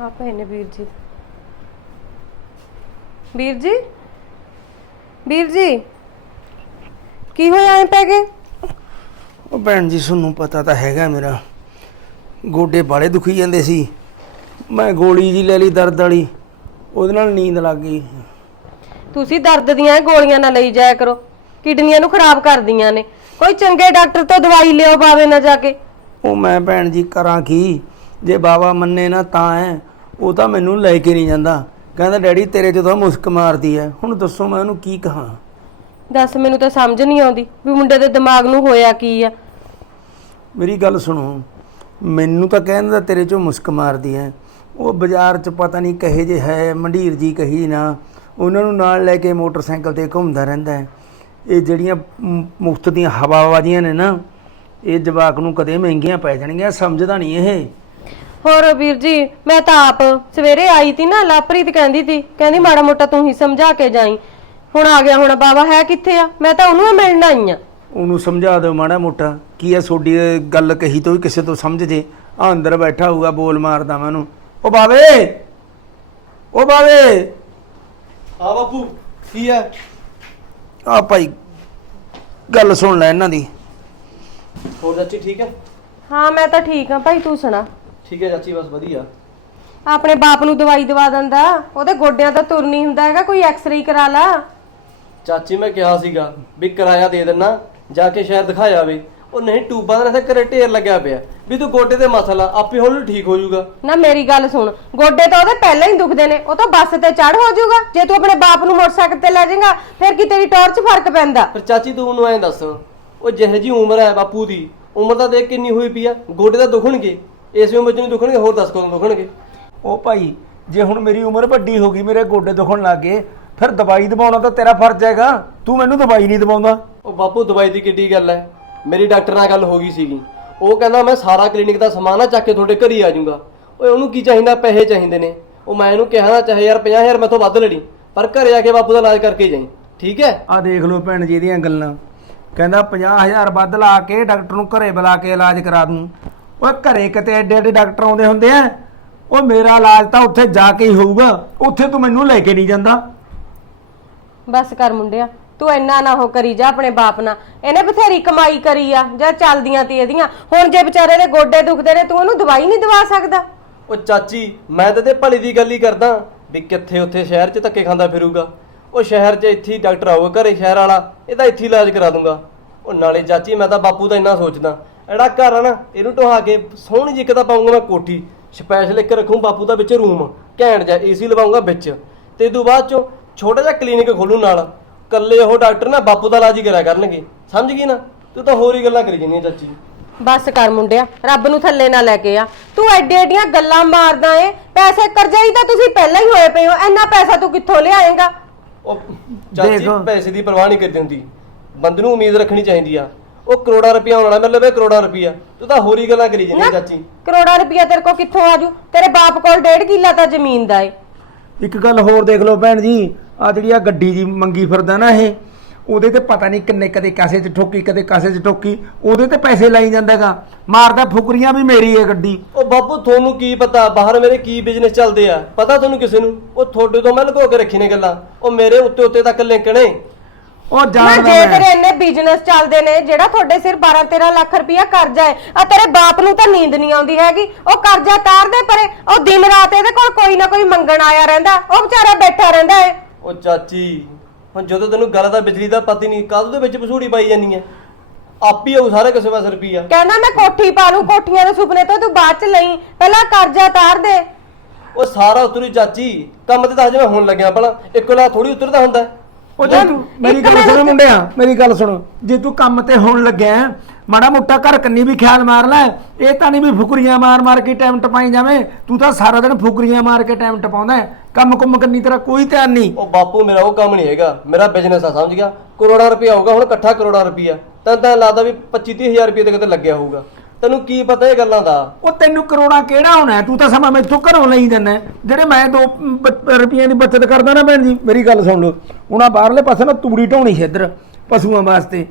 ਆ ਪਏ ਨੇ ਵੀਰ ਜੀ। ਵੀਰ ਜੀ? ਵੀਰ ਜੀ? ਕੀ ਹੋਇਆ ਐ ਪੈ ਗਏ ਉਹ ਭੈਣ ਜੀ ਤੁਹਾਨੂੰ ਪਤਾ ਤਾਂ ਹੈਗਾ ਮੇਰਾ। ਗੋਡੇ ਬਾਲੇ ਦੁਖੀ ਜਾਂਦੇ ਸੀ। ਮੈਂ ਗੋਲੀ ਜੀ ਲੈ ਲਈ ਦਰਦ ਵਾਲੀ। ਉਹਦੇ ਨਾਲ ਨੀਂਦ ਲੱਗ ਗਈ। ਤੁਸੀਂ ਦਰਦ ਦੀਆਂ ਇਹ ਗੋਲੀਆਂ ਨਾ ਲਈ ਜਾਇਆ ਕਰੋ। ਕਿਡਨੀਆਂ ਨੂੰ ਖਰਾਬ ਕਰਦੀਆਂ ਨੇ। ਕੋਈ ਚੰਗੇ ਡਾਕਟਰ ਤੋਂ ਦਵਾਈ ਲਿਓ ਬਾਵੇ ਨਾ ਜਾ ਕੇ। ਉਹ ਮੈਂ ਭੈਣ ਜੀ ਕਰਾਂ ਕੀ? ਜੇ ਬਾਬਾ ਮੰਨੇ ਨਾ ਤਾਂ ਹੈ ਉਹ ਤਾਂ ਮੈਨੂੰ ਲੈ ਕੇ ਨਹੀਂ ਜਾਂਦਾ। ਕਹਿੰਦਾ ਡੈਡੀ ਤੇਰੇ ਜਦੋਂ ਮੁਸਕ ਮਾਰਦੀ ਹੈ ਹੁਣ ਦੱਸੋ ਮੈਂ ਉਹਨੂੰ ਕੀ ਕਹਾਂ? ਦੱਸ ਮੈਨੂੰ ਤਾਂ ਸਮਝ ਨਹੀਂ ਆਉਂਦੀ ਵੀ ਮੁੰਡੇ ਦੇ ਦਿਮਾਗ ਨੂੰ ਹੋਇਆ ਕੀ ਆ। ਮੇਰੀ ਗੱਲ ਸੁਣੋ ਮੈਨੂੰ ਤਾਂ ਕਹਿੰਦਾ ਤੇਰੇ ਚੋਂ ਮੁਸਕ ਮਾਰਦੀ ਹੈ। ਉਹ ਬਾਜ਼ਾਰ 'ਚ ਪਤਾ ਨਹੀਂ ਕਹੇ ਜੇ ਹੈ ਮੰਡੀਰ ਜੀ ਕਹੀ ਨਾ ਉਹਨਾਂ ਨੂੰ ਨਾਲ ਲੈ ਕੇ ਮੋਟਰਸਾਈਕਲ ਤੇ ਘੁੰਮਦਾ ਰਹਿੰਦਾ ਹੈ। ਇਹ ਜਿਹੜੀਆਂ ਮੁਫਤ ਦੀਆਂ ਹਵਾਵਾਜੀਆਂ ਨੇ ਨਾ ਇਹ ਜਵਾਕ ਨੂੰ ਕਦੇ ਮਹਿੰਗੀਆਂ ਪੈ ਜਾਣਗੀਆਂ ਸਮਝਦਾ ਨਹੀਂ ਇਹ। ਹੋਰ ਵੀਰ ਜੀ ਮੈਂ ਤਾਂ ਆਪ ਸਵੇਰੇ ਆਈ ਤੀ ਨਾ ਲਾਪਰੀਤ ਕਹਿੰਦੀ ਤੀ ਕਹਿੰਦੀ ਮਾੜਾ ਮੋਟਾ ਤੂੰ ਹੀ ਸਮਝਾ ਕੇ ਜਾਈ। ਹੁਣ ਆ ਗਿਆ ਹੁਣ ਬਾਬਾ ਹੈ ਕਿੱਥੇ ਆ? ਮੈਂ ਤਾਂ ਉਹਨੂੰ ਹੀ ਮਿਲਣ ਆਈ ਆ। ਉਹਨੂੰ ਸਮਝਾ ਦਿਓ ਮਾੜਾ ਮੋਟਾ ਕੀ ਹੈ ਤੁਹਾਡੀ ਗੱਲ ਕਹੀ ਤੋਂ ਵੀ ਕਿਸੇ ਤੋਂ ਸਮਝ ਜੇ। ਆ ਅੰਦਰ ਬੈਠਾ ਹੋਊਗਾ ਬੋਲ ਮਾਰਦਾ ਮੈਂ ਉਹਨੂੰ। ਓ ਬਾਵੇ! ਓ ਬਾਵੇ! ਹਾਂ ਬਾਪੂ ਕੀ ਹੈ ਆ ਭਾਈ ਗੱਲ ਸੁਣ ਲੈ ਇਹਨਾਂ ਦੀ। ਹੋਰ ਚਾਚੀ ਠੀਕ ਹੈ ਹਾਂ ਮੈਂ ਤਾਂ ਠੀਕ ਆ ਭਾਈ ਤੂੰ ਸੁਣਾ। ਠੀਕ ਹੈ ਚਾਚੀ ਬਸ ਵਧੀਆ। ਆਪਣੇ ਬਾਪ ਨੂੰ ਦਵਾਈ ਦਵਾ ਦਿੰਦਾ ਉਹਦੇ ਗੋਡਿਆਂ ਦਾ ਤੁਰ ਨਹੀਂ ਹੁੰਦਾ ਹੈਗਾ ਕੋਈ ਐਕਸ-ਰੇ ਕਰਾ ਲਾ। ਚਾਚੀ ਮੈਂ ਕਿਹਾ ਸੀਗਾ ਵੀ ਕਿਰਾਇਆ ਦੇ ਦੇਣਾ ਜਾ ਕੇ ਸ਼ਹਿਰ ਦਿਖਾ ਜਾਵੇ। ਉਹ ਨਹੀਂ ਟੂਬਾਂ ਦਾ ਇੱਥੇ ਘਰੇ ਢੇਰ ਲੱਗਿਆ ਪਿਆ। ਵੀ ਤੂੰ ਗੋਡੇ ਤੇ ਮਸਲਾ ਆਪੇ ਹੌਲੀ ਠੀਕ ਹੋ ਜਾਊਗਾ। ਨਾ ਮੇਰੀ ਗੱਲ ਸੁਣ ਗੋਡੇ ਤਾਂ ਉਹਦੇ ਪਹਿਲਾਂ ਹੀ ਦੁਖਦੇ ਨੇ ਉਹ ਤਾਂ ਬੱਸ ਤੇ ਚੜ ਹੋ ਜਾਊਗਾ। ਜੇ ਤੂੰ ਆਪਣੇ ਬਾਪ ਨੂੰ ਮੋਟਰਸਾਈਕਲ ਤੇ ਲੈ ਜਾਏਗਾ ਫਿਰ ਕੀ ਤੇਰੀ ਟੌਰ 'ਚ ਫ਼ਰਕ ਪੈਂਦਾ? ਪਰ ਚਾਚੀ ਤੂੰ ਉਹਨੂੰ ਐਂ ਦੱਸ ਉਹ ਜਿਹੇ ਜੀ ਉਮਰ ਹੈ ਬਾਪੂ ਦੀ ਉਮਰ ਤਾਂ ਦੇਖ ਕਿੰਨੀ ਹੋਈ ਪਈ ਆ ਗੋਡੇ ਤਾਂ ਦੁਖਣਗੇ। ਇਸ ਉਮਰ ਚ ਨਹੀਂ ਦੁਖਣਗੇ ਹੋਰ ਦੱਸ ਕਦੋਂ ਦੁਖਣਗੇ? ਉਹ ਭਾਈ ਜੇ ਹੁਣ ਮੇਰੀ ਉਮਰ ਵੱਡੀ ਹੋ ਗਈ ਮੇਰੇ ਗੋਡੇ ਦੁਖਣ ਲੱਗ ਗਏ ਫਿਰ ਦਵਾਈ ਦਵਾਉਣਾ ਤਾਂ ਤੇਰਾ ਫਰਜ਼ ਹੈਗਾ। ਤੂੰ ਮੈਨੂੰ ਦਵਾਈ ਨਹੀਂ ਦਵਾਉਂਦਾ। ਉਹ ਬਾਪੂ ਦਵਾਈ ਦੀ ਕਿੱਡੀ ਗੱਲ ਹੈ। ਮੇਰੀ ਡਾਕਟਰ ਨਾਲ ਗੱਲ ਹੋ ਗਈ ਸੀਗੀ। ਉਹ ਕਹਿੰਦਾ ਮੈਂ ਸਾਰਾ ਕਲੀਨਿਕ ਦਾ ਸਮਾਨ ਨਾ ਚੱਕ ਕੇ ਤੁਹਾਡੇ ਘਰ ਹੀ ਆ ਜਾਊਂਗਾ। ਓਏ ਉਹਨੂੰ ਕੀ ਚਾਹੀਦਾ? ਪੈਸੇ ਚਾਹੀਦੇ ਨੇ। ਉਹ ਮੈਂ ਇਹਨੂੰ ਕਿਹਾ ਨਾ ਚਾਹੇ ਯਾਰ 50000 ਮੈਥੋਂ ਵੱਧ ਲੈਣੀ ਪਰ ਘਰੇ ਆ ਕੇ ਬਾਪੂ ਦਾ ਇਲਾਜ ਕਰਕੇ ਜਾਈਂ। ਠੀਕ ਹੈ? ਆ ਦੇਖ ਲਓ ਭੈਣ ਜੀ ਇਹਦੀਆਂ ਗੱਲਾਂ। ਕਹਿੰਦਾ 50000 ਵੱਧ ਲਾ ਕੇ ਡਾਕਟਰ ਨੂੰ ਘਰੇ ਬੁਲਾ ਕੇ ਇਲਾਜ ਕਰਾ ਦੂੰ। ਓਏ ਘਰੇ ਕਿਤੇ ਐਡੇ ਐਡੇ ਡਾਕਟਰ ਆਉਂਦੇ ਹੁੰਦੇ ਆ ਉਹ ਮੇਰਾ ਇਲਾਜ ਤਾਂ ਉੱਥੇ ਜਾ ਕੇ ਹੀ ਹੋਊਗਾ ਉੱਥੇ ਤੂੰ ਮੈਨੂੰ ਲੈ ਕੇ ਨਹੀਂ ਜਾਂਦਾ। ਬਸ ਕਰ ਮੁੰਡਿਆ ਤੂੰ ਇੰਨਾ ਨਾ ਹੋ ਕਰੀ ਜਾ ਆਪਣੇ ਬਾਪ ਨਾਲ ਇਹਨੇ ਬਥੇਰੀ ਕਮਾਈ ਕਰੀ ਆ ਜਾਂ ਚੱਲਦੀਆਂ ਤੀ ਇਹਦੀਆਂ ਹੁਣ ਜੇ ਵਿਚਾਰੇ ਦੇ ਗੋਡੇ ਦੁਖਦੇ ਨੇ ਤੂੰ ਉਹਨੂੰ ਦਵਾਈ ਨਹੀਂ ਦਵਾ ਸਕਦਾ। ਉਹ ਚਾਚੀ ਮੈਂ ਤਾਂ ਤੇ ਭਲੀ ਦੀ ਗੱਲ ਹੀ ਕਰਦਾ ਵੀ ਕਿੱਥੇ ਉੱਥੇ ਸ਼ਹਿਰ 'ਚ ਧੱਕੇ ਖਾਂਦਾ ਫਿਰੂਗਾ। ਉਹ ਸ਼ਹਿਰ 'ਚ ਇੱਥੇ ਹੀ ਡਾਕਟਰ ਆਊਗਾ ਘਰੇ ਸ਼ਹਿਰ ਵਾਲਾ ਇਹਦਾ ਇੱਥੇ ਹੀ ਇਲਾਜ ਕਰਾ ਦੂੰਗਾ। ਉਹ ਨਾਲੇ ਚਾਚੀ ਮੈਂ ਤਾਂ ਬਾਪੂ ਦਾ ਇੰਨਾ ਸੋਚਦਾ। ਐੜਾ ਘਰ ਆ ਨਾ ਇਹਨੂੰ ਢਹਾ ਕੇ ਸੋਹਣੀ ਜਿਹੀ ਕਿਤਾ ਪਾਉਂਗਾ ਮੈਂ ਕੋਠੀ ਸਪੈਸ਼ਲ ਇੱਕ ਰੱਖੂੰ ਬਾਪੂ ਦਾ ਵਿੱਚ ਰੂਮ ਘੈਂਟ ਜਾ ਏਸੀ ਲਵਾਉਂਗਾ ਵਿੱਚ। ਤੇ ਇਦੋਂ ਬਾਅਦ 'ਚੋਂ ਛੋਟਾ ਜਿਹਾ ਕਲੀਨਿਕ ਖੋਲੂ ਨਾਲ। ਕੱਲੇ ਉਹ ਡਾਕਟਰ ਨਾ ਬਾਪੂ ਦਾ ਇਲਾਜ ਹੀ ਕਰਿਆ ਕਰਨਗੇ। ਸਮਝ ਗਈ ਨਾ? ਤੂੰ ਤਾਂ ਹੋਰ ਹੀ ਗੱਲਾਂ ਕਰੀ ਜਾਂਦੀ ਚਾਚੀ। ਬਸ ਕਰ ਮੁੰਡਿਆ ਰੱਬ ਨੂੰ ਥੱਲੇ ਨਾ ਲੈ ਕੇ ਆ। ਤੂੰ ਐਡੇ ਐਡੀਆਂ ਗੱਲਾਂ ਮਾਰਦਾ ਏ ਪੈਸੇ ਕਰਜ਼ਾਈ ਤਾਂ ਤੁਸੀਂ ਪਹਿਲਾਂ ਹੀ ਹੋਏ ਪਏ ਹੋ ਇੰਨਾ ਪੈਸਾ ਤੂੰ ਕਿੱਥੋਂ ਲਿਆਏਂਗਾ? ਉਹ ਚਾਚੀ ਦੇਖੋ। ਪੈਸੇ ਦੀ ਪਰਵਾਹ ਨਹੀਂ ਕਰਦੀ ਹੁੰਦੀ ਬੰਦੇ ਨੂੰ ਉਮੀਦ ਰੱਖਣੀ ਚਾਹੀਦੀ ਆ। ਉਹ ਕਰੋੜਾਂ ਰੁਪਇਆ ਆਉਣਾ ਮਤਲਬ ਇਹ ਕਰੋੜਾਂ ਰੁਪਇਆ ਤੂੰ ਤਾਂ ਹੋਰ ਗੱਲਾਂ ਕਰੀ ਜਾਂਦੀ ਚਾਚੀ। ਕਰੋੜਾਂ ਰੁਪਇਆ ਤੇਰੇ ਕੋ ਕਿੱਥੋਂ ਆਜੂ? ਤੇਰੇ ਬਾਪ ਕੋਲ ਡੇਢ ਕਿੱਲਾ ਤਾਂ ਜ਼ਮੀਨ ਦਾ ਏ। ਇੱਕ ਗੱਲ ਹੋਰ ਦੇਖ ਲਓ ਭੈਣ ਜੀ ਆ ਜਿਹੜੀ ਆ ਗੱਡੀ ਦੀ ਮੰਗੀ ਫਿਰਦਾ ਨਾ ਇਹ ਉਹਦੇ ਤੇ ਪਤਾ ਨਹੀਂ ਕਿੰਨੇ ਕਦੇ ਕਾਸੇ 'ਚ ਠੋਕੀ ਕਦੇ ਕਾਸੇ 'ਚ ਠੋਕੀ ਉਹਦੇ ਤੇ ਪੈਸੇ ਲਾਈ ਜਾਂਦਾਗਾ ਮਾਰਦਾ ਫੁਕਰੀਆਂ ਵੀ ਮੇਰੀ ਹੈ ਗੱਡੀ। ਉਹ ਬਾਪੂ ਤੁਹਾਨੂੰ ਕੀ ਪਤਾ ਬਾਹਰ ਮੇਰੇ ਕੀ ਬਿਜ਼ਨਸ ਚੱਲਦੇ ਆ? ਪਤਾ ਤੁਹਾਨੂੰ ਕਿਸੇ ਨੂੰ? ਉਹ ਤੁਹਾਡੇ ਤੋਂ ਮੈਂ ਲੁਕੋ ਕੇ ਰੱਖੀ ਨੇ ਗੱਲਾਂ। ਉਹ ਮੇਰੇ ਉੱਤੇ ਉੱਤੇ ਤੱਕ ਲਿੰਕ ਨੇ। ਉਹ ਨਾ ਜਾਣਦਾ ਜੇ ਮੈਂ। ਤੇਰੇ ਇੰਨੇ ਬਿਜ਼ਨਸ ਚੱਲਦੇ ਨੇ ਜਿਹੜਾ ਤੁਹਾਡੇ ਸਿਰ 12 13 ਲੱਖ ਰੁਪਇਆ ਕਰਜ਼ਾ ਹੈ ਆ ਤੇਰੇ ਬਾਪ ਨੂੰ ਤਾਂ ਨੀਂਦ ਨਹੀਂ ਆਉਂਦੀ ਹੈਗੀ। ਉਹ ਕਰਜ਼ਾ ਤਾਰਦੇ ਪਰੇ ਉਹ ਦਿਨ ਰਾਤ ਇਹਦੇ ਕੋਲ ਕੋਈ ਨਾ ਕੋਈ ਮੰਗਣ ਆਇਆ ਰਹਿੰਦਾ ਉਹ ਵਿਚਾਰਾ ਬੈਠਾ ਰਹਿੰਦਾ ਹੈ। ਉਹ ਚਾਚੀ ਹੁਣ ਜਦੋਂ ਤੈਨੂੰ ਗੱਲ ਦਾ ਬਿਜਲੀ ਦਾ ਪਤਾ ਹੀ ਨਹੀਂ ਕਾਹਦੇ ਦੇ ਵਿੱਚ ਪਸੂੜੀ ਪਾਈ ਜਾਂਦੀ ਹੈ? ਆਪ ਹੀ ਆਊ ਸਾਰੇ ਕਿਸੇ ਪਾਸੇ ਰੁਪਈਆ। ਕਹਿੰਦਾ ਮੈਂ ਕੋਠੀ ਪਾ ਲੂੰ ਕੋਠੀਆਂ ਦੇ ਸੁਪਨੇ ਤੋਂ ਤੂੰ ਬਾਅਦ ਚ ਲਈ ਪਹਿਲਾਂ ਕਰਜ਼ਾ ਤਾਰ ਦੇ। ਉਹ ਸਾਰਾ ਉਤਰੀ ਚਾਚੀ ਕੰਮ ਤੇ ਤਾਂ ਹਜੇ ਮੈਂ ਹੁਣ ਲੱਗਿਆ ਭਲਾ ਇੱਕੋ ਲਾ ਥੋੜੀ ਉਤਰਦਾ ਹੁੰਦਾ। ਹੈ। ਉਹ ਜੇ ਤੂੰ ਮੇਰੀ ਗੱਲ ਸੁਣੋ ਮੁੰਡਿਆ ਮੇਰੀ ਗੱਲ ਸੁਣੋ। ਜੇ ਤੂੰ ਕੰਮ ਤੇ ਹੋਣ ਲੱਗਿਆ ਮਾੜਾ ਮੋਟਾ ਘਰ ਕੰਨੀ ਵੀ ਖਿਆਲ ਮਾਰ ਲੈ ਇਹ ਤਾਂ ਨਹੀਂ ਵੀ ਫੁਕਰੀਆਂ ਮਾਰ ਮਾਰ ਕੇ ਟਾਈਮ ਟਪਾਈ ਜਾਵੇਂ ਤੂੰ ਤਾਂ ਸਾਰਾ ਦਿਨ ਫੁਕਰੀਆਂ ਮਾਰ ਕੇ ਟਾਈਮ ਟਪਾਉਂਦਾ। ਕੰਮ ਕੁੰਮ ਕੰਨੀ ਤੇਰਾ ਕੋਈ ਧਿਆਨ ਨਹੀਂ। ਉਹ ਬਾਪੂ ਮੇਰਾ ਉਹ ਕੰਮ ਨਹੀਂ ਹੈਗਾ। ਮੇਰਾ ਬਿਜ਼ਨਸ ਆ ਸਮਝ ਗਿਆ? ਕਰੋੜਾਂ ਰੁਪਇਆ ਹੋਊਗਾ ਹੁਣ ਇਕੱਠਾ ਕਰੋੜਾਂ ਰੁਪਇਆ। ਤਾਂ ਤਾਂ ਲੱਗਦਾ ਵੀ 25 30 ਹਜ਼ਾਰ ਰੁਪਏ ਤੇ ਕਿਤੇ ਲੱਗਿਆ ਹੋਊਗਾ। ਤੈਨੂੰ ਕੀ ਪਤਾ ਇਹ ਗੱਲਾਂ ਦਾ ਉਹ ਤੈਨੂੰ ਕਰੋੜਾਂ ਕਿਹੜਾ ਹੋਣਾ ਹੈ? ਤੂੰ ਤਾਂ ਸਮਾਂ ਮੈਥੋਂ ਘਰੋਂ ਲਈ ਜਾਂਦਾ ਹੈ। ਜਿਹੜੇ ਮੈਂ 2 ਰੁਪਈਆਂ ਦੀ ਬਚਤ ਕਰਦਾ ਨਾ ਭੈਣ ਜੀ, ਮੇਰੀ ਗੱਲ ਸੁਣ ਲਓ ਉਹਨਾਂ ਬਾਹਰਲੇ ਪਾਸੇ ਨਾ ਤੂੜੀ ਢੋਣੀ ਸੀ ਇੱਧਰ ਪਸ਼ੂਆਂ ਵਾਸਤੇ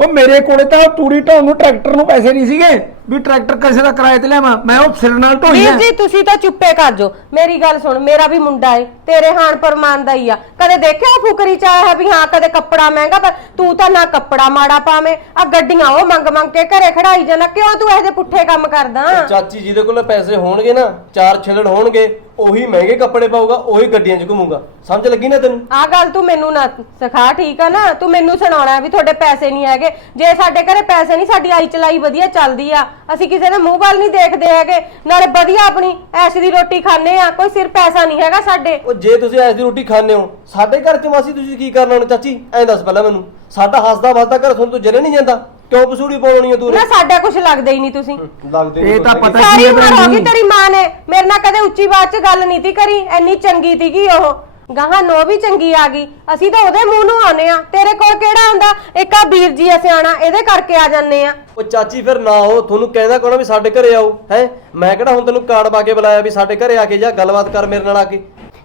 ਉਹ ਮੇਰੇ ਕੋਲੇ ਤਾਂ ਤੂੜੀ ਢਾਉਣ ਨੂੰ ਟਰੈਕਟਰ ਨੂੰ ਪੈਸੇ ਨਹੀਂ ਸੀਗੇ ਵੀ ਟਰੈਕਟਰ ਕਿਸੇ ਦਾ ਕਿਰਾਏ ਤੇ ਲਿਆਵਾਂ। ਮੈਂ ਉਹ ਸਿਰ ਨਾਲ ਢੋਈ ਵੀਰ ਆ। ਜੀ ਤੁਸੀਂ ਤਾਂ ਚੁੱਪੇ ਕਰ ਜੋ ਮੇਰੀ ਗੱਲ ਸੁਣ ਮੇਰਾ ਵੀ ਮੁੰਡਾ ਏ ਤੇਰੇ ਹਾਣ ਪਰਮਾਨ ਦਾ ਹੀ ਆ। ਕਦੇ ਦੇਖਿਆ ਉਹ ਫੁਕਰੀ ਚ ਆਇਆ ਹੈ ਵੀ ਹਾਂ ਕਦੇ ਕੱਪੜਾ ਮਹਿੰਗਾ ਪਰ ਤੂੰ ਤਾਂ ਨਾ ਕੱਪੜਾ ਮਾੜਾ ਪਾਵੇਂ। ਆ ਗੱਡੀਆਂ ਉਹ ਮੰਗ ਮੰਗ ਕੇ ਘਰੇ ਖੜਾਈ ਜਾਣਾ। ਕਿਉਂ ਤੂੰ ਇਹੋ ਜਿਹੇ ਪੁੱਠੇ ਕੰਮ ਕਰਦਾ? ਚਾਚੀ ਜਿਹਦੇ ਕੋਲ ਪੈਸੇ ਹੋਣਗੇ ਨਾ ਚਾਰ ਛਿਲੜ ਹੋਣਗੇ। ਉਹੀ ਮਹਿੰਗੇ ਕੱਪੜੇ ਪਾਊਗਾ ਉਹੀ ਗੱਡੀਆਂ 'ਚ ਘੁੰਮੂਗਾ। ਸਮਝ ਲੱਗੀ ਨਾ ਤੈਨੂੰ? ਆ ਗੱਲ ਤੂੰ ਮੈਨੂੰ ਨਾ ਸਿਖਾ ਠੀਕ ਆ ਨਾ? ਤੂੰ ਮੈਨੂੰ ਸੁਣਾਉਣਾ ਵੀ ਤੁਹਾਡੇ ਪੈਸੇ ਨਹੀਂ ਹੈਗੇ। ਜੇ ਸਾਡੇ ਘਰੇ ਪੈਸੇ ਨਹੀਂ ਸਾਡੀ ਆਈ ਚਲਾਈ ਵਧੀਆ ਚੱਲਦੀ ਆ। ਅਸੀਂ ਕਿਸੇ ਦੇ ਮੂੰਹ ਵੱਲ ਨਹੀਂ ਦੇਖਦੇ ਹੈਗੇ। ਨਾਲੇ ਵਧੀਆ ਆਪਣੀ ਐਸ਼ ਦੀ ਰੋਟੀ ਖਾਣੇ ਆ। ਕੋਈ ਸਿਰ ਪੈਸਾ ਨਹੀਂ ਹੈਗਾ ਸਾਡੇ। ਉਹ ਜੇ ਤੁਸੀਂ ਐਸ ਦੀ ਰੋਟੀ ਖਾਂਦੇ ਹੋ ਸਾਡੇ ਘਰ 'ਚ ਮਾਸੀ ਤੁਸੀਂ ਕੀ ਕਰਨਾ ਹੁਣ ਚਾਚੀ? ਐਂ ਦੱਸ ਪਹਿਲਾਂ ਮੈਨੂੰ। ਸਾਡਾ ਹੱਸਦਾ ਵਸਦਾ ਘਰ ਤੁਹਾਨੂੰ ਜਰੇ ਨਹੀਂ ਜਾਂਦਾ। ਕਿਉਂ ਪਸੂੜੀ ਪਾਉਣੀ ਹੈ ਤੂੰ? ਨਾ ਸਾਡਾ ਕੁਝ ਲੱਗਦਾ ਹੀ ਨਹੀਂ ਤੁਸੀਂ। ਲੱਗਦੇ ਇਹ ਤਾਂ ਪਤਾ ਕੀ ਸਾਰੀ ਹੈ ਉਮਰ ਹੋ ਭੈਣ ਗਈ ਤੇਰੀ ਮਾਂ ਨੇ। ਮੇਰੇ ਨਾਲ ਕਦੇ ਉੱਚੀ ਬਾਤ 'ਚ ਗੱਲ ਨਹੀਂ ਤੀ ਕਰੀ। ਐਨੀ ਚੰਗੀ ਸੀਗੀ ਉਹ। ਗਾਹਾਂ ਨੋ ਵੀ ਚੰਗੀ ਆ ਗਈ। ਅਸੀਂ ਤਾਂ ਉਹਦੇ ਮੂੰਹ ਨੂੰ ਆਉਨੇ ਆ। ਤੇਰੇ ਕੋਲ ਕਿਹੜਾ ਹੁੰਦਾ? ਇੱਕ ਆ ਵੀਰ ਜੀ ਆ ਸਿਆਣਾ ਇਹਦੇ ਕਰਕੇ ਆ ਜਾਂਦੇ ਆ। ਉਹ ਚਾਚੀ ਫਿਰ ਨਾ ਹੋ ਤੁਹਾਨੂੰ ਕਹਿੰਦਾ ਕੋਣਾ ਵੀ ਸਾਡੇ ਘਰੇ ਆਓ ਹੈ? ਮੈਂ ਕਿਹੜਾ ਹੁਣ ਤੈਨੂੰ ਕਾਰਡ ਪਾ ਕੇ ਬੁਲਾਇਆ ਵੀ ਸਾਡੇ ਘਰੇ ਆ ਕੇ ਜਾ ਗੱਲਬਾਤ ਕਰ ਮੇਰੇ ਨਾਲ ਆ ਕੇ?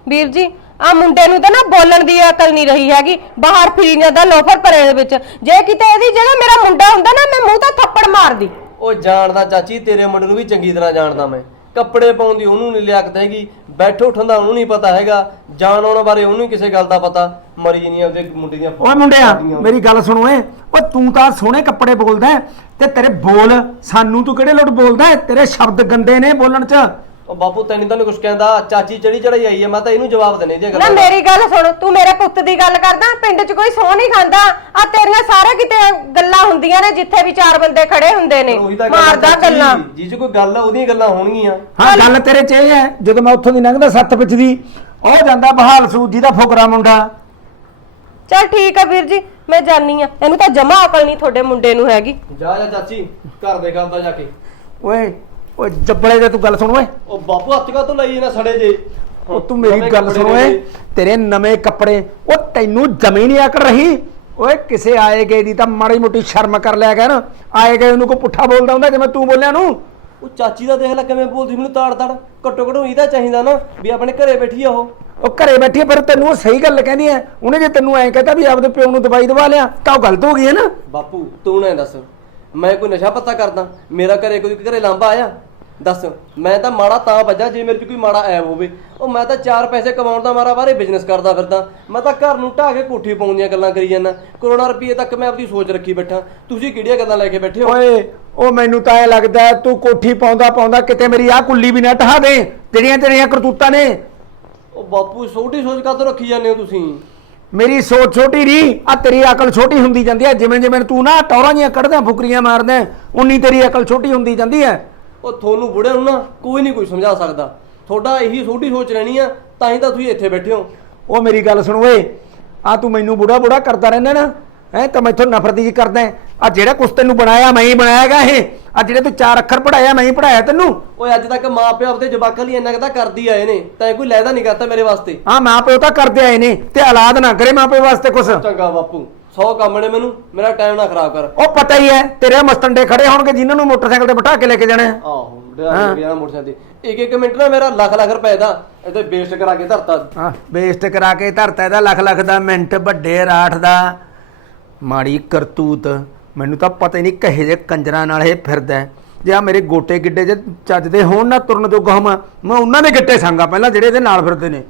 ਵੀਰ ਜੀ ਆ ਮੁੰਡੇ ਨੂੰ ਤਾਂ ਨਾ ਬੋਲਣ ਦੀ ਅਕਲ ਨਹੀਂ ਰਹੀ ਹੈਗੀ ਬਾਹਰ ਫਿਰੀ ਜਾਂਦਾ ਲੋਫਰ ਭਰੇ ਦੇ ਵਿੱਚ। ਜੇ ਕਿਤੇ ਇਹਦੀ ਜਗ੍ਹਾ ਮੇਰਾ ਮੁੰਡਾ ਹੁੰਦਾ ਨਾ ਮੈਂ ਮੂੰਹ ਤਾਂ ਥੱਪੜ ਮਾਰਦੀ। ਉਹ ਜਾਣਦਾ ਚਾਚੀ ਤੇਰੇ ਮੁੰਡੇ ਨੂੰ ਵੀ ਚੰਗੀ ਤਰ੍ਹਾਂ ਜਾਣਦਾ ਮੈਂ। ਕੱਪੜੇ ਪਾਉਣ ਦੀ ਉਹਨੂੰ ਨਹੀਂ ਲਿਆਕਤ ਹੈਗੀ ਬੈਠੋ ਠੰਦਾ ਉਹਨੂੰ ਨਹੀਂ ਪਤਾ ਹੈਗਾ ਜਾਣ ਆਉਣ ਬਾਰੇ ਉਹਨੂੰ ਕਿਸੇ ਗੱਲ ਦਾ ਪਤਾ। ਮਰੀ ਨਹੀਂ ਆਪਦੇ ਮੁੰਡੇ ਦੀਆਂ ਓਏ ਮੁੰਡਿਆ ਮੇਰੀ ਗੱਲ ਸੁਣ ਓਏ ਓ ਤੂੰ ਤਾਂ ਸੋਹਣੇ ਕੱਪੜੇ ਬੋਲਦਾ ਹੈ, ਤੇ ਤੇਰੇ ਬੋਲ ਸਾਨੂੰ ਤੂੰ ਕਿਹੜੇ ਲੋਟ ਬੋਲਦਾ ਹੈ? ਤੇਰੇ ਸ਼ਬਦ ਗੰਦੇ ਨੇ ਬੋਲਣ 'ਚ। ਉਹ ਬਾਪੂ ਤੈਨੂੰ ਤਾਂ ਨਹੀਂ ਕੁਝ ਕਹਿੰਦਾ ਚਾਚੀ ਚੜੀ ਚੜਾਈ ਆਈ ਹੈ ਮੈਂ ਤਾਂ ਇਹਨੂੰ ਜਵਾਬ ਦੇਣੇ ਜੇ ਨਾ ਮੇਰੀ ਗੱਲ ਸੁਣ ਤੂੰ ਮੇਰੇ ਪੁੱਤ ਦੀ ਗੱਲ ਕਰਦਾ ਪਿੰਡ 'ਚ ਕੋਈ ਸੌ ਨਹੀਂ ਖਾਂਦਾ। ਆ ਤੇਰੀਆਂ ਸਾਰੇ ਕਿਤੇ ਗੱਲਾਂ ਹੁੰਦੀਆਂ ਨੇ ਜਿੱਥੇ ਵੀ ਚਾਰ ਬੰਦੇ ਖੜੇ ਹੁੰਦੇ ਨੇ ਤਾਂ ਮਾਰਦਾ ਗੱਲਾਂ। ਜੀ ਚ ਕੋਈ ਗੱਲ ਆ ਉਹਦੀਆਂ ਗੱਲਾਂ ਹੋਣਗੀਆਂ। ਹਾਂ ਗੱਲ ਤੇਰੇ 'ਚ ਇਹ ਹੈ ਜਦੋਂ ਮੈਂ ਉੱਥੋਂ ਦੀ ਲੰਘਦਾ ਸੱਤ ਵਿੱਚ ਦੀ ਉਹ ਜਾਂਦਾ ਬਹਾਲ ਸੂਜੀ ਦਾ ਫੁਕਰਾ ਮੁੰਡਾ। ਚਲ ਠੀਕ ਆ ਵੀਰ ਜੀ ਮੈਂ ਜਾਨੀ ਆ। ਇਹਨੂੰ ਤਾਂ ਜਮਾ ਅਕਲ ਨਹੀਂ ਤੁਹਾਡੇ ਮੁੰਡੇ ਨੂੰ ਹੈਗੀ। ਜਾ ਜਾ ਚਾਚੀ ਘਰ ਦੇ ਗੱਲ ਦਾ ਜਾ ਕੇ। ਓਏ ਓਏ ਜੱਬਲੇ ਦੇ ਤੂੰ ਗੱਲ ਸੁਣ ਓਏ। ਉਹ ਬਾਪੂ ਹੱਥ ਕਾ ਤੋਂ ਲਈ ਨਾ ਸੜੇ ਜੇ? ਉਹ ਤੂੰ ਮੇਰੀ ਨਵੇਂ ਗੱਲ ਕੱਪੜੇ ਸੁਣ ਓਏ ਦੇ। ਤੇਰੇ ਨਵੇਂ ਕੱਪੜੇ ਉਹ ਤੈਨੂੰ ਜ਼ਮੀਨ ਹੀ ਆਕੜ ਰਹੀ। ਓਏ ਕਿਸੇ ਆਏ ਗਏ ਦੀ ਤਾਂ ਮਾੜੀ ਮੋਟੀ ਸ਼ਰਮ ਕਰ ਲਿਆ ਕਰ। ਆਏ ਗਏ ਉਹਨੂੰ ਕੋ ਪੁੱਠਾ ਬੋਲਦਾ ਹੁੰਦਾ ਜਿਵੇਂ ਤੂੰ ਬੋਲਿਆ ਨੂੰ ਉਹ ਚਾਚੀ ਦਾ ਦੇਖ ਲੈ ਕਿਵੇਂ ਬੋਲਦੀ ਮੈਨੂੰ ਤਾੜ ਤਾੜ। ਘੱਟੋ ਘੱਟੋ ਇਹਦਾ ਚਾਹੀਦਾ ਨਾ ਵੀ ਆਪਣੇ ਘਰੇ ਬੈਠੀ ਆ ਉਹ। ਉਹ ਘਰੇ ਬੈਠੀ ਆ, ਫਿਰ ਤੈਨੂੰ ਉਹ ਸਹੀ ਗੱਲ ਕਹਿੰਦੀ ਐ। ਉਹਨੇ ਜੇ ਤੈਨੂੰ ਐਂ ਕਹਤਾ ਵੀ ਆਪਦੇ ਪਿਓ ਨੂੰ ਦਵਾਈ ਦਵਾ ਲਿਆ ਤਾਂ ਉਹ ਗਲਤ ਹੋ ਗਈ ਹੈ ਨਾ। ਬਾਪੂ ਤੂੰ ਨਾ ਦੱਸ। ਮੈਂ ਕੋਈ ਨਸ਼ਾ ਪੱਤਾ ਕਰਦਾ ਮੇਰਾ ਘਰੇ ਕੋਈ ਘਰੇ ਲਾਂਬਾ ਆਇਆ? ਦੱਸ ਮੈਂ ਤਾਂ ਮਾੜਾ ਤਾਂ ਵੱਜਾ ਜੇ ਮੇਰੇ 'ਚ ਕੋਈ ਮਾੜਾ ਐਬ ਹੋਵੇ। ਉਹ ਮੈਂ ਤਾਂ ਚਾਰ ਪੈਸੇ ਕਮਾਉਣ ਦਾ ਮਾਰਾ ਬਾਰੇ ਬਿਜ਼ਨਸ ਕਰਦਾ ਫਿਰਦਾ। ਮੈਂ ਤਾਂ ਘਰ ਨੂੰ ਢਾਹ ਕੇ ਕੋਠੀ ਪਾਉਣ ਦੀਆਂ ਗੱਲਾਂ ਕਰੀ ਜਾਂਦਾ। ਕਰੋੜਾਂ ਰੁਪਏ ਤੱਕ ਮੈਂ ਆਪਦੀ ਸੋਚ ਰੱਖੀ ਬੈਠਾ। ਤੁਸੀਂ ਕਿਹੜੀਆਂ ਗੱਲਾਂ ਲੈ ਕੇ ਬੈਠੇ ਹੋ? ਓਏ ਉਹ ਮੈਨੂੰ ਤਾਂ ਐ ਲੱਗਦਾ ਤੂੰ ਕੋਠੀ ਪਾਉਂਦਾ ਪਾਉਂਦਾ ਕਿਤੇ ਮੇਰੀ ਆਹ ਕੁੱਲੀ ਵੀ ਨਾ ਟਹਾ ਦੇ। ਜਿਹੜੀਆਂ ਤੇਰੀਆਂ ਕਰਤੂਤਾਂ ਨੇ। ਉਹ ਬਾਪੂ ਛੋਟੀ ਸੋਚ ਕਾਹਤੋਂ ਰੱਖੀ ਜਾਂਦੇ ਹੋ ਤੁਸੀਂ? ਮੇਰੀ ਸੋਚ ਛੋਟੀ ਰੀ ਆ ਤੇਰੀ ਅਕਲ ਛੋਟੀ ਹੁੰਦੀ ਜਾਂਦੀ ਹੈ। ਜਿਵੇਂ ਜਿਵੇਂ ਤੂੰ ਨਾ ਟੌਰਾਂ ਜੀਆਂ ਕੱਢਦਾ ਫੁਕਰੀਆਂ ਮਾਰਦਾ ਉਨੀ ਤੇਰੀ ਅਕਲ ਛੋਟੀ ਹੁੰਦੀ ਜਾਂਦੀ ਹੈ। ਉਹ ਤੁਹਾਨੂੰ ਬੁੜਿਆਂ ਨੂੰ ਨਾ ਕੋਈ ਨਹੀਂ ਕੋਈ ਸਮਝਾ ਸਕਦਾ। ਤੁਹਾਡਾ ਇਹੀ ਛੋਟੀ ਸੋਚ ਰਹਿਣੀ ਆ ਤਾਂ ਹੀ ਤਾਂ ਤੁਸੀਂ ਇੱਥੇ ਬੈਠੇ ਹੋ। ਉਹ ਮੇਰੀ ਗੱਲ ਸੁਣ ਓਏ ਆ ਤੂੰ ਮੈਨੂੰ ਬੁੜਾ ਬੁੜਾ ਕਰਦਾ ਰਹਿੰਦਾ ਨਾ ਹੈ ਤਾਂ ਮੈਥੋਂ ਨਫ਼ਰਤ ਜੀ ਕਰਦਾ ਆ ਜਿਹੜਾ ਕੁਛ ਤੈਨੂੰ ਬਣਾਇਆ ਮੈਂ ਹੀ ਬਣਾਇਆਗਾ ਇਹ। ਆ ਜਿਹੜੇ ਤੂੰ ਚਾਰ ਅੱਖਰ ਪੜਾਇਆ ਮੈਂ ਹੀ ਪੜਾਇਆ ਤੈਨੂੰ। ਓਏ ਅੱਜ ਤੱਕ ਮਾਂ ਪਿਓ ਆਪਦੇ ਜਵਾਕਾਂ ਲਈ ਇੰਨਾ ਕਦਾ ਕਰਦੀ ਆਏ ਨੇ ਤਾਂ ਕੋਈ ਲੈਦਾ ਨਹੀਂ ਕਰਤਾ ਮੇਰੇ ਵਾਸਤੇ। ਆ ਮਾਂ ਪਿਓ ਤਾਂ ਕਰਦੇ ਆਏ ਨੇ ਤੇ ਔਲਾਦ ਨਾ ਕਰੇ ਮਾਂ ਪਿਓ ਵਾਸਤੇ ਕੁਛ। ਚੰਗਾ ਬਾਪੂ 100 ਕੰਮ ਨੇ ਮੈਨੂੰ ਮੇਰਾ ਟਾਈਮ ਨਾ ਖਰਾਬ ਕਰ। ਉਹ ਪਤਾ ਹੀ ਹੈ ਤੇਰੇ ਮਸਤੰਡੇ ਖੜੇ ਹੋਣਗੇ ਜਿਨ੍ਹਾਂ ਨੂੰ ਮੋਟਰਸਾਈਕਲ ਤੇ ਬਿਠਾ ਕੇ ਲੈ ਕੇ ਜਾਣਾ ਹੈ। ਆਹੋ ਮੋਟਰਸਾਈਕਲ ਤੇ। ਇੱਕ ਇੱਕ ਮਿੰਟ ਨਾ ਮੇਰਾ ਲੱਖ ਲੱਖ ਰੁਪਏ ਦਾ ਇਹਦੇ ਵੇਸਟ ਕਰਾ ਕੇ ਧਰਤਾ। ਹਾਂ ਵੇਸਟ ਕਰਾ ਕੇ ਧਰਤਾ ਇਹਦਾ ਲੱਖ ਲੱਖ ਦਾ ਮਿੰਟ ਵੱਡੇ ਰਾਠ ਦਾ। ਮਾੜੀ ਕਰਤੂਤ ਮੈਨੂੰ ਤਾਂ ਪਤਾ ਹੀ ਨਹੀਂ ਕਹੇ ਜੇ ਕੰਜਰਾਂ ਨਾਲ ਇਹ ਫਿਰਦਾ ਹੈ। ਜੇ ਆ ਮੇਰੇ ਗੋਟੇ ਗਿੱਡੇ ਜੇ ਚੱਜਦੇ ਹੋਣ ਨਾ ਤੁਰਨ ਤੋਂ ਗਾਹਾਂ ਮੈਂ ਉਹਨਾਂ ਦੇ ਗਿੱਟੇ ਸੰਗਾ ਪਹਿਲਾਂ ਜਿਹੜੇ ਇਹਦੇ ਨਾਲ ਫਿਰਦੇ ਨੇ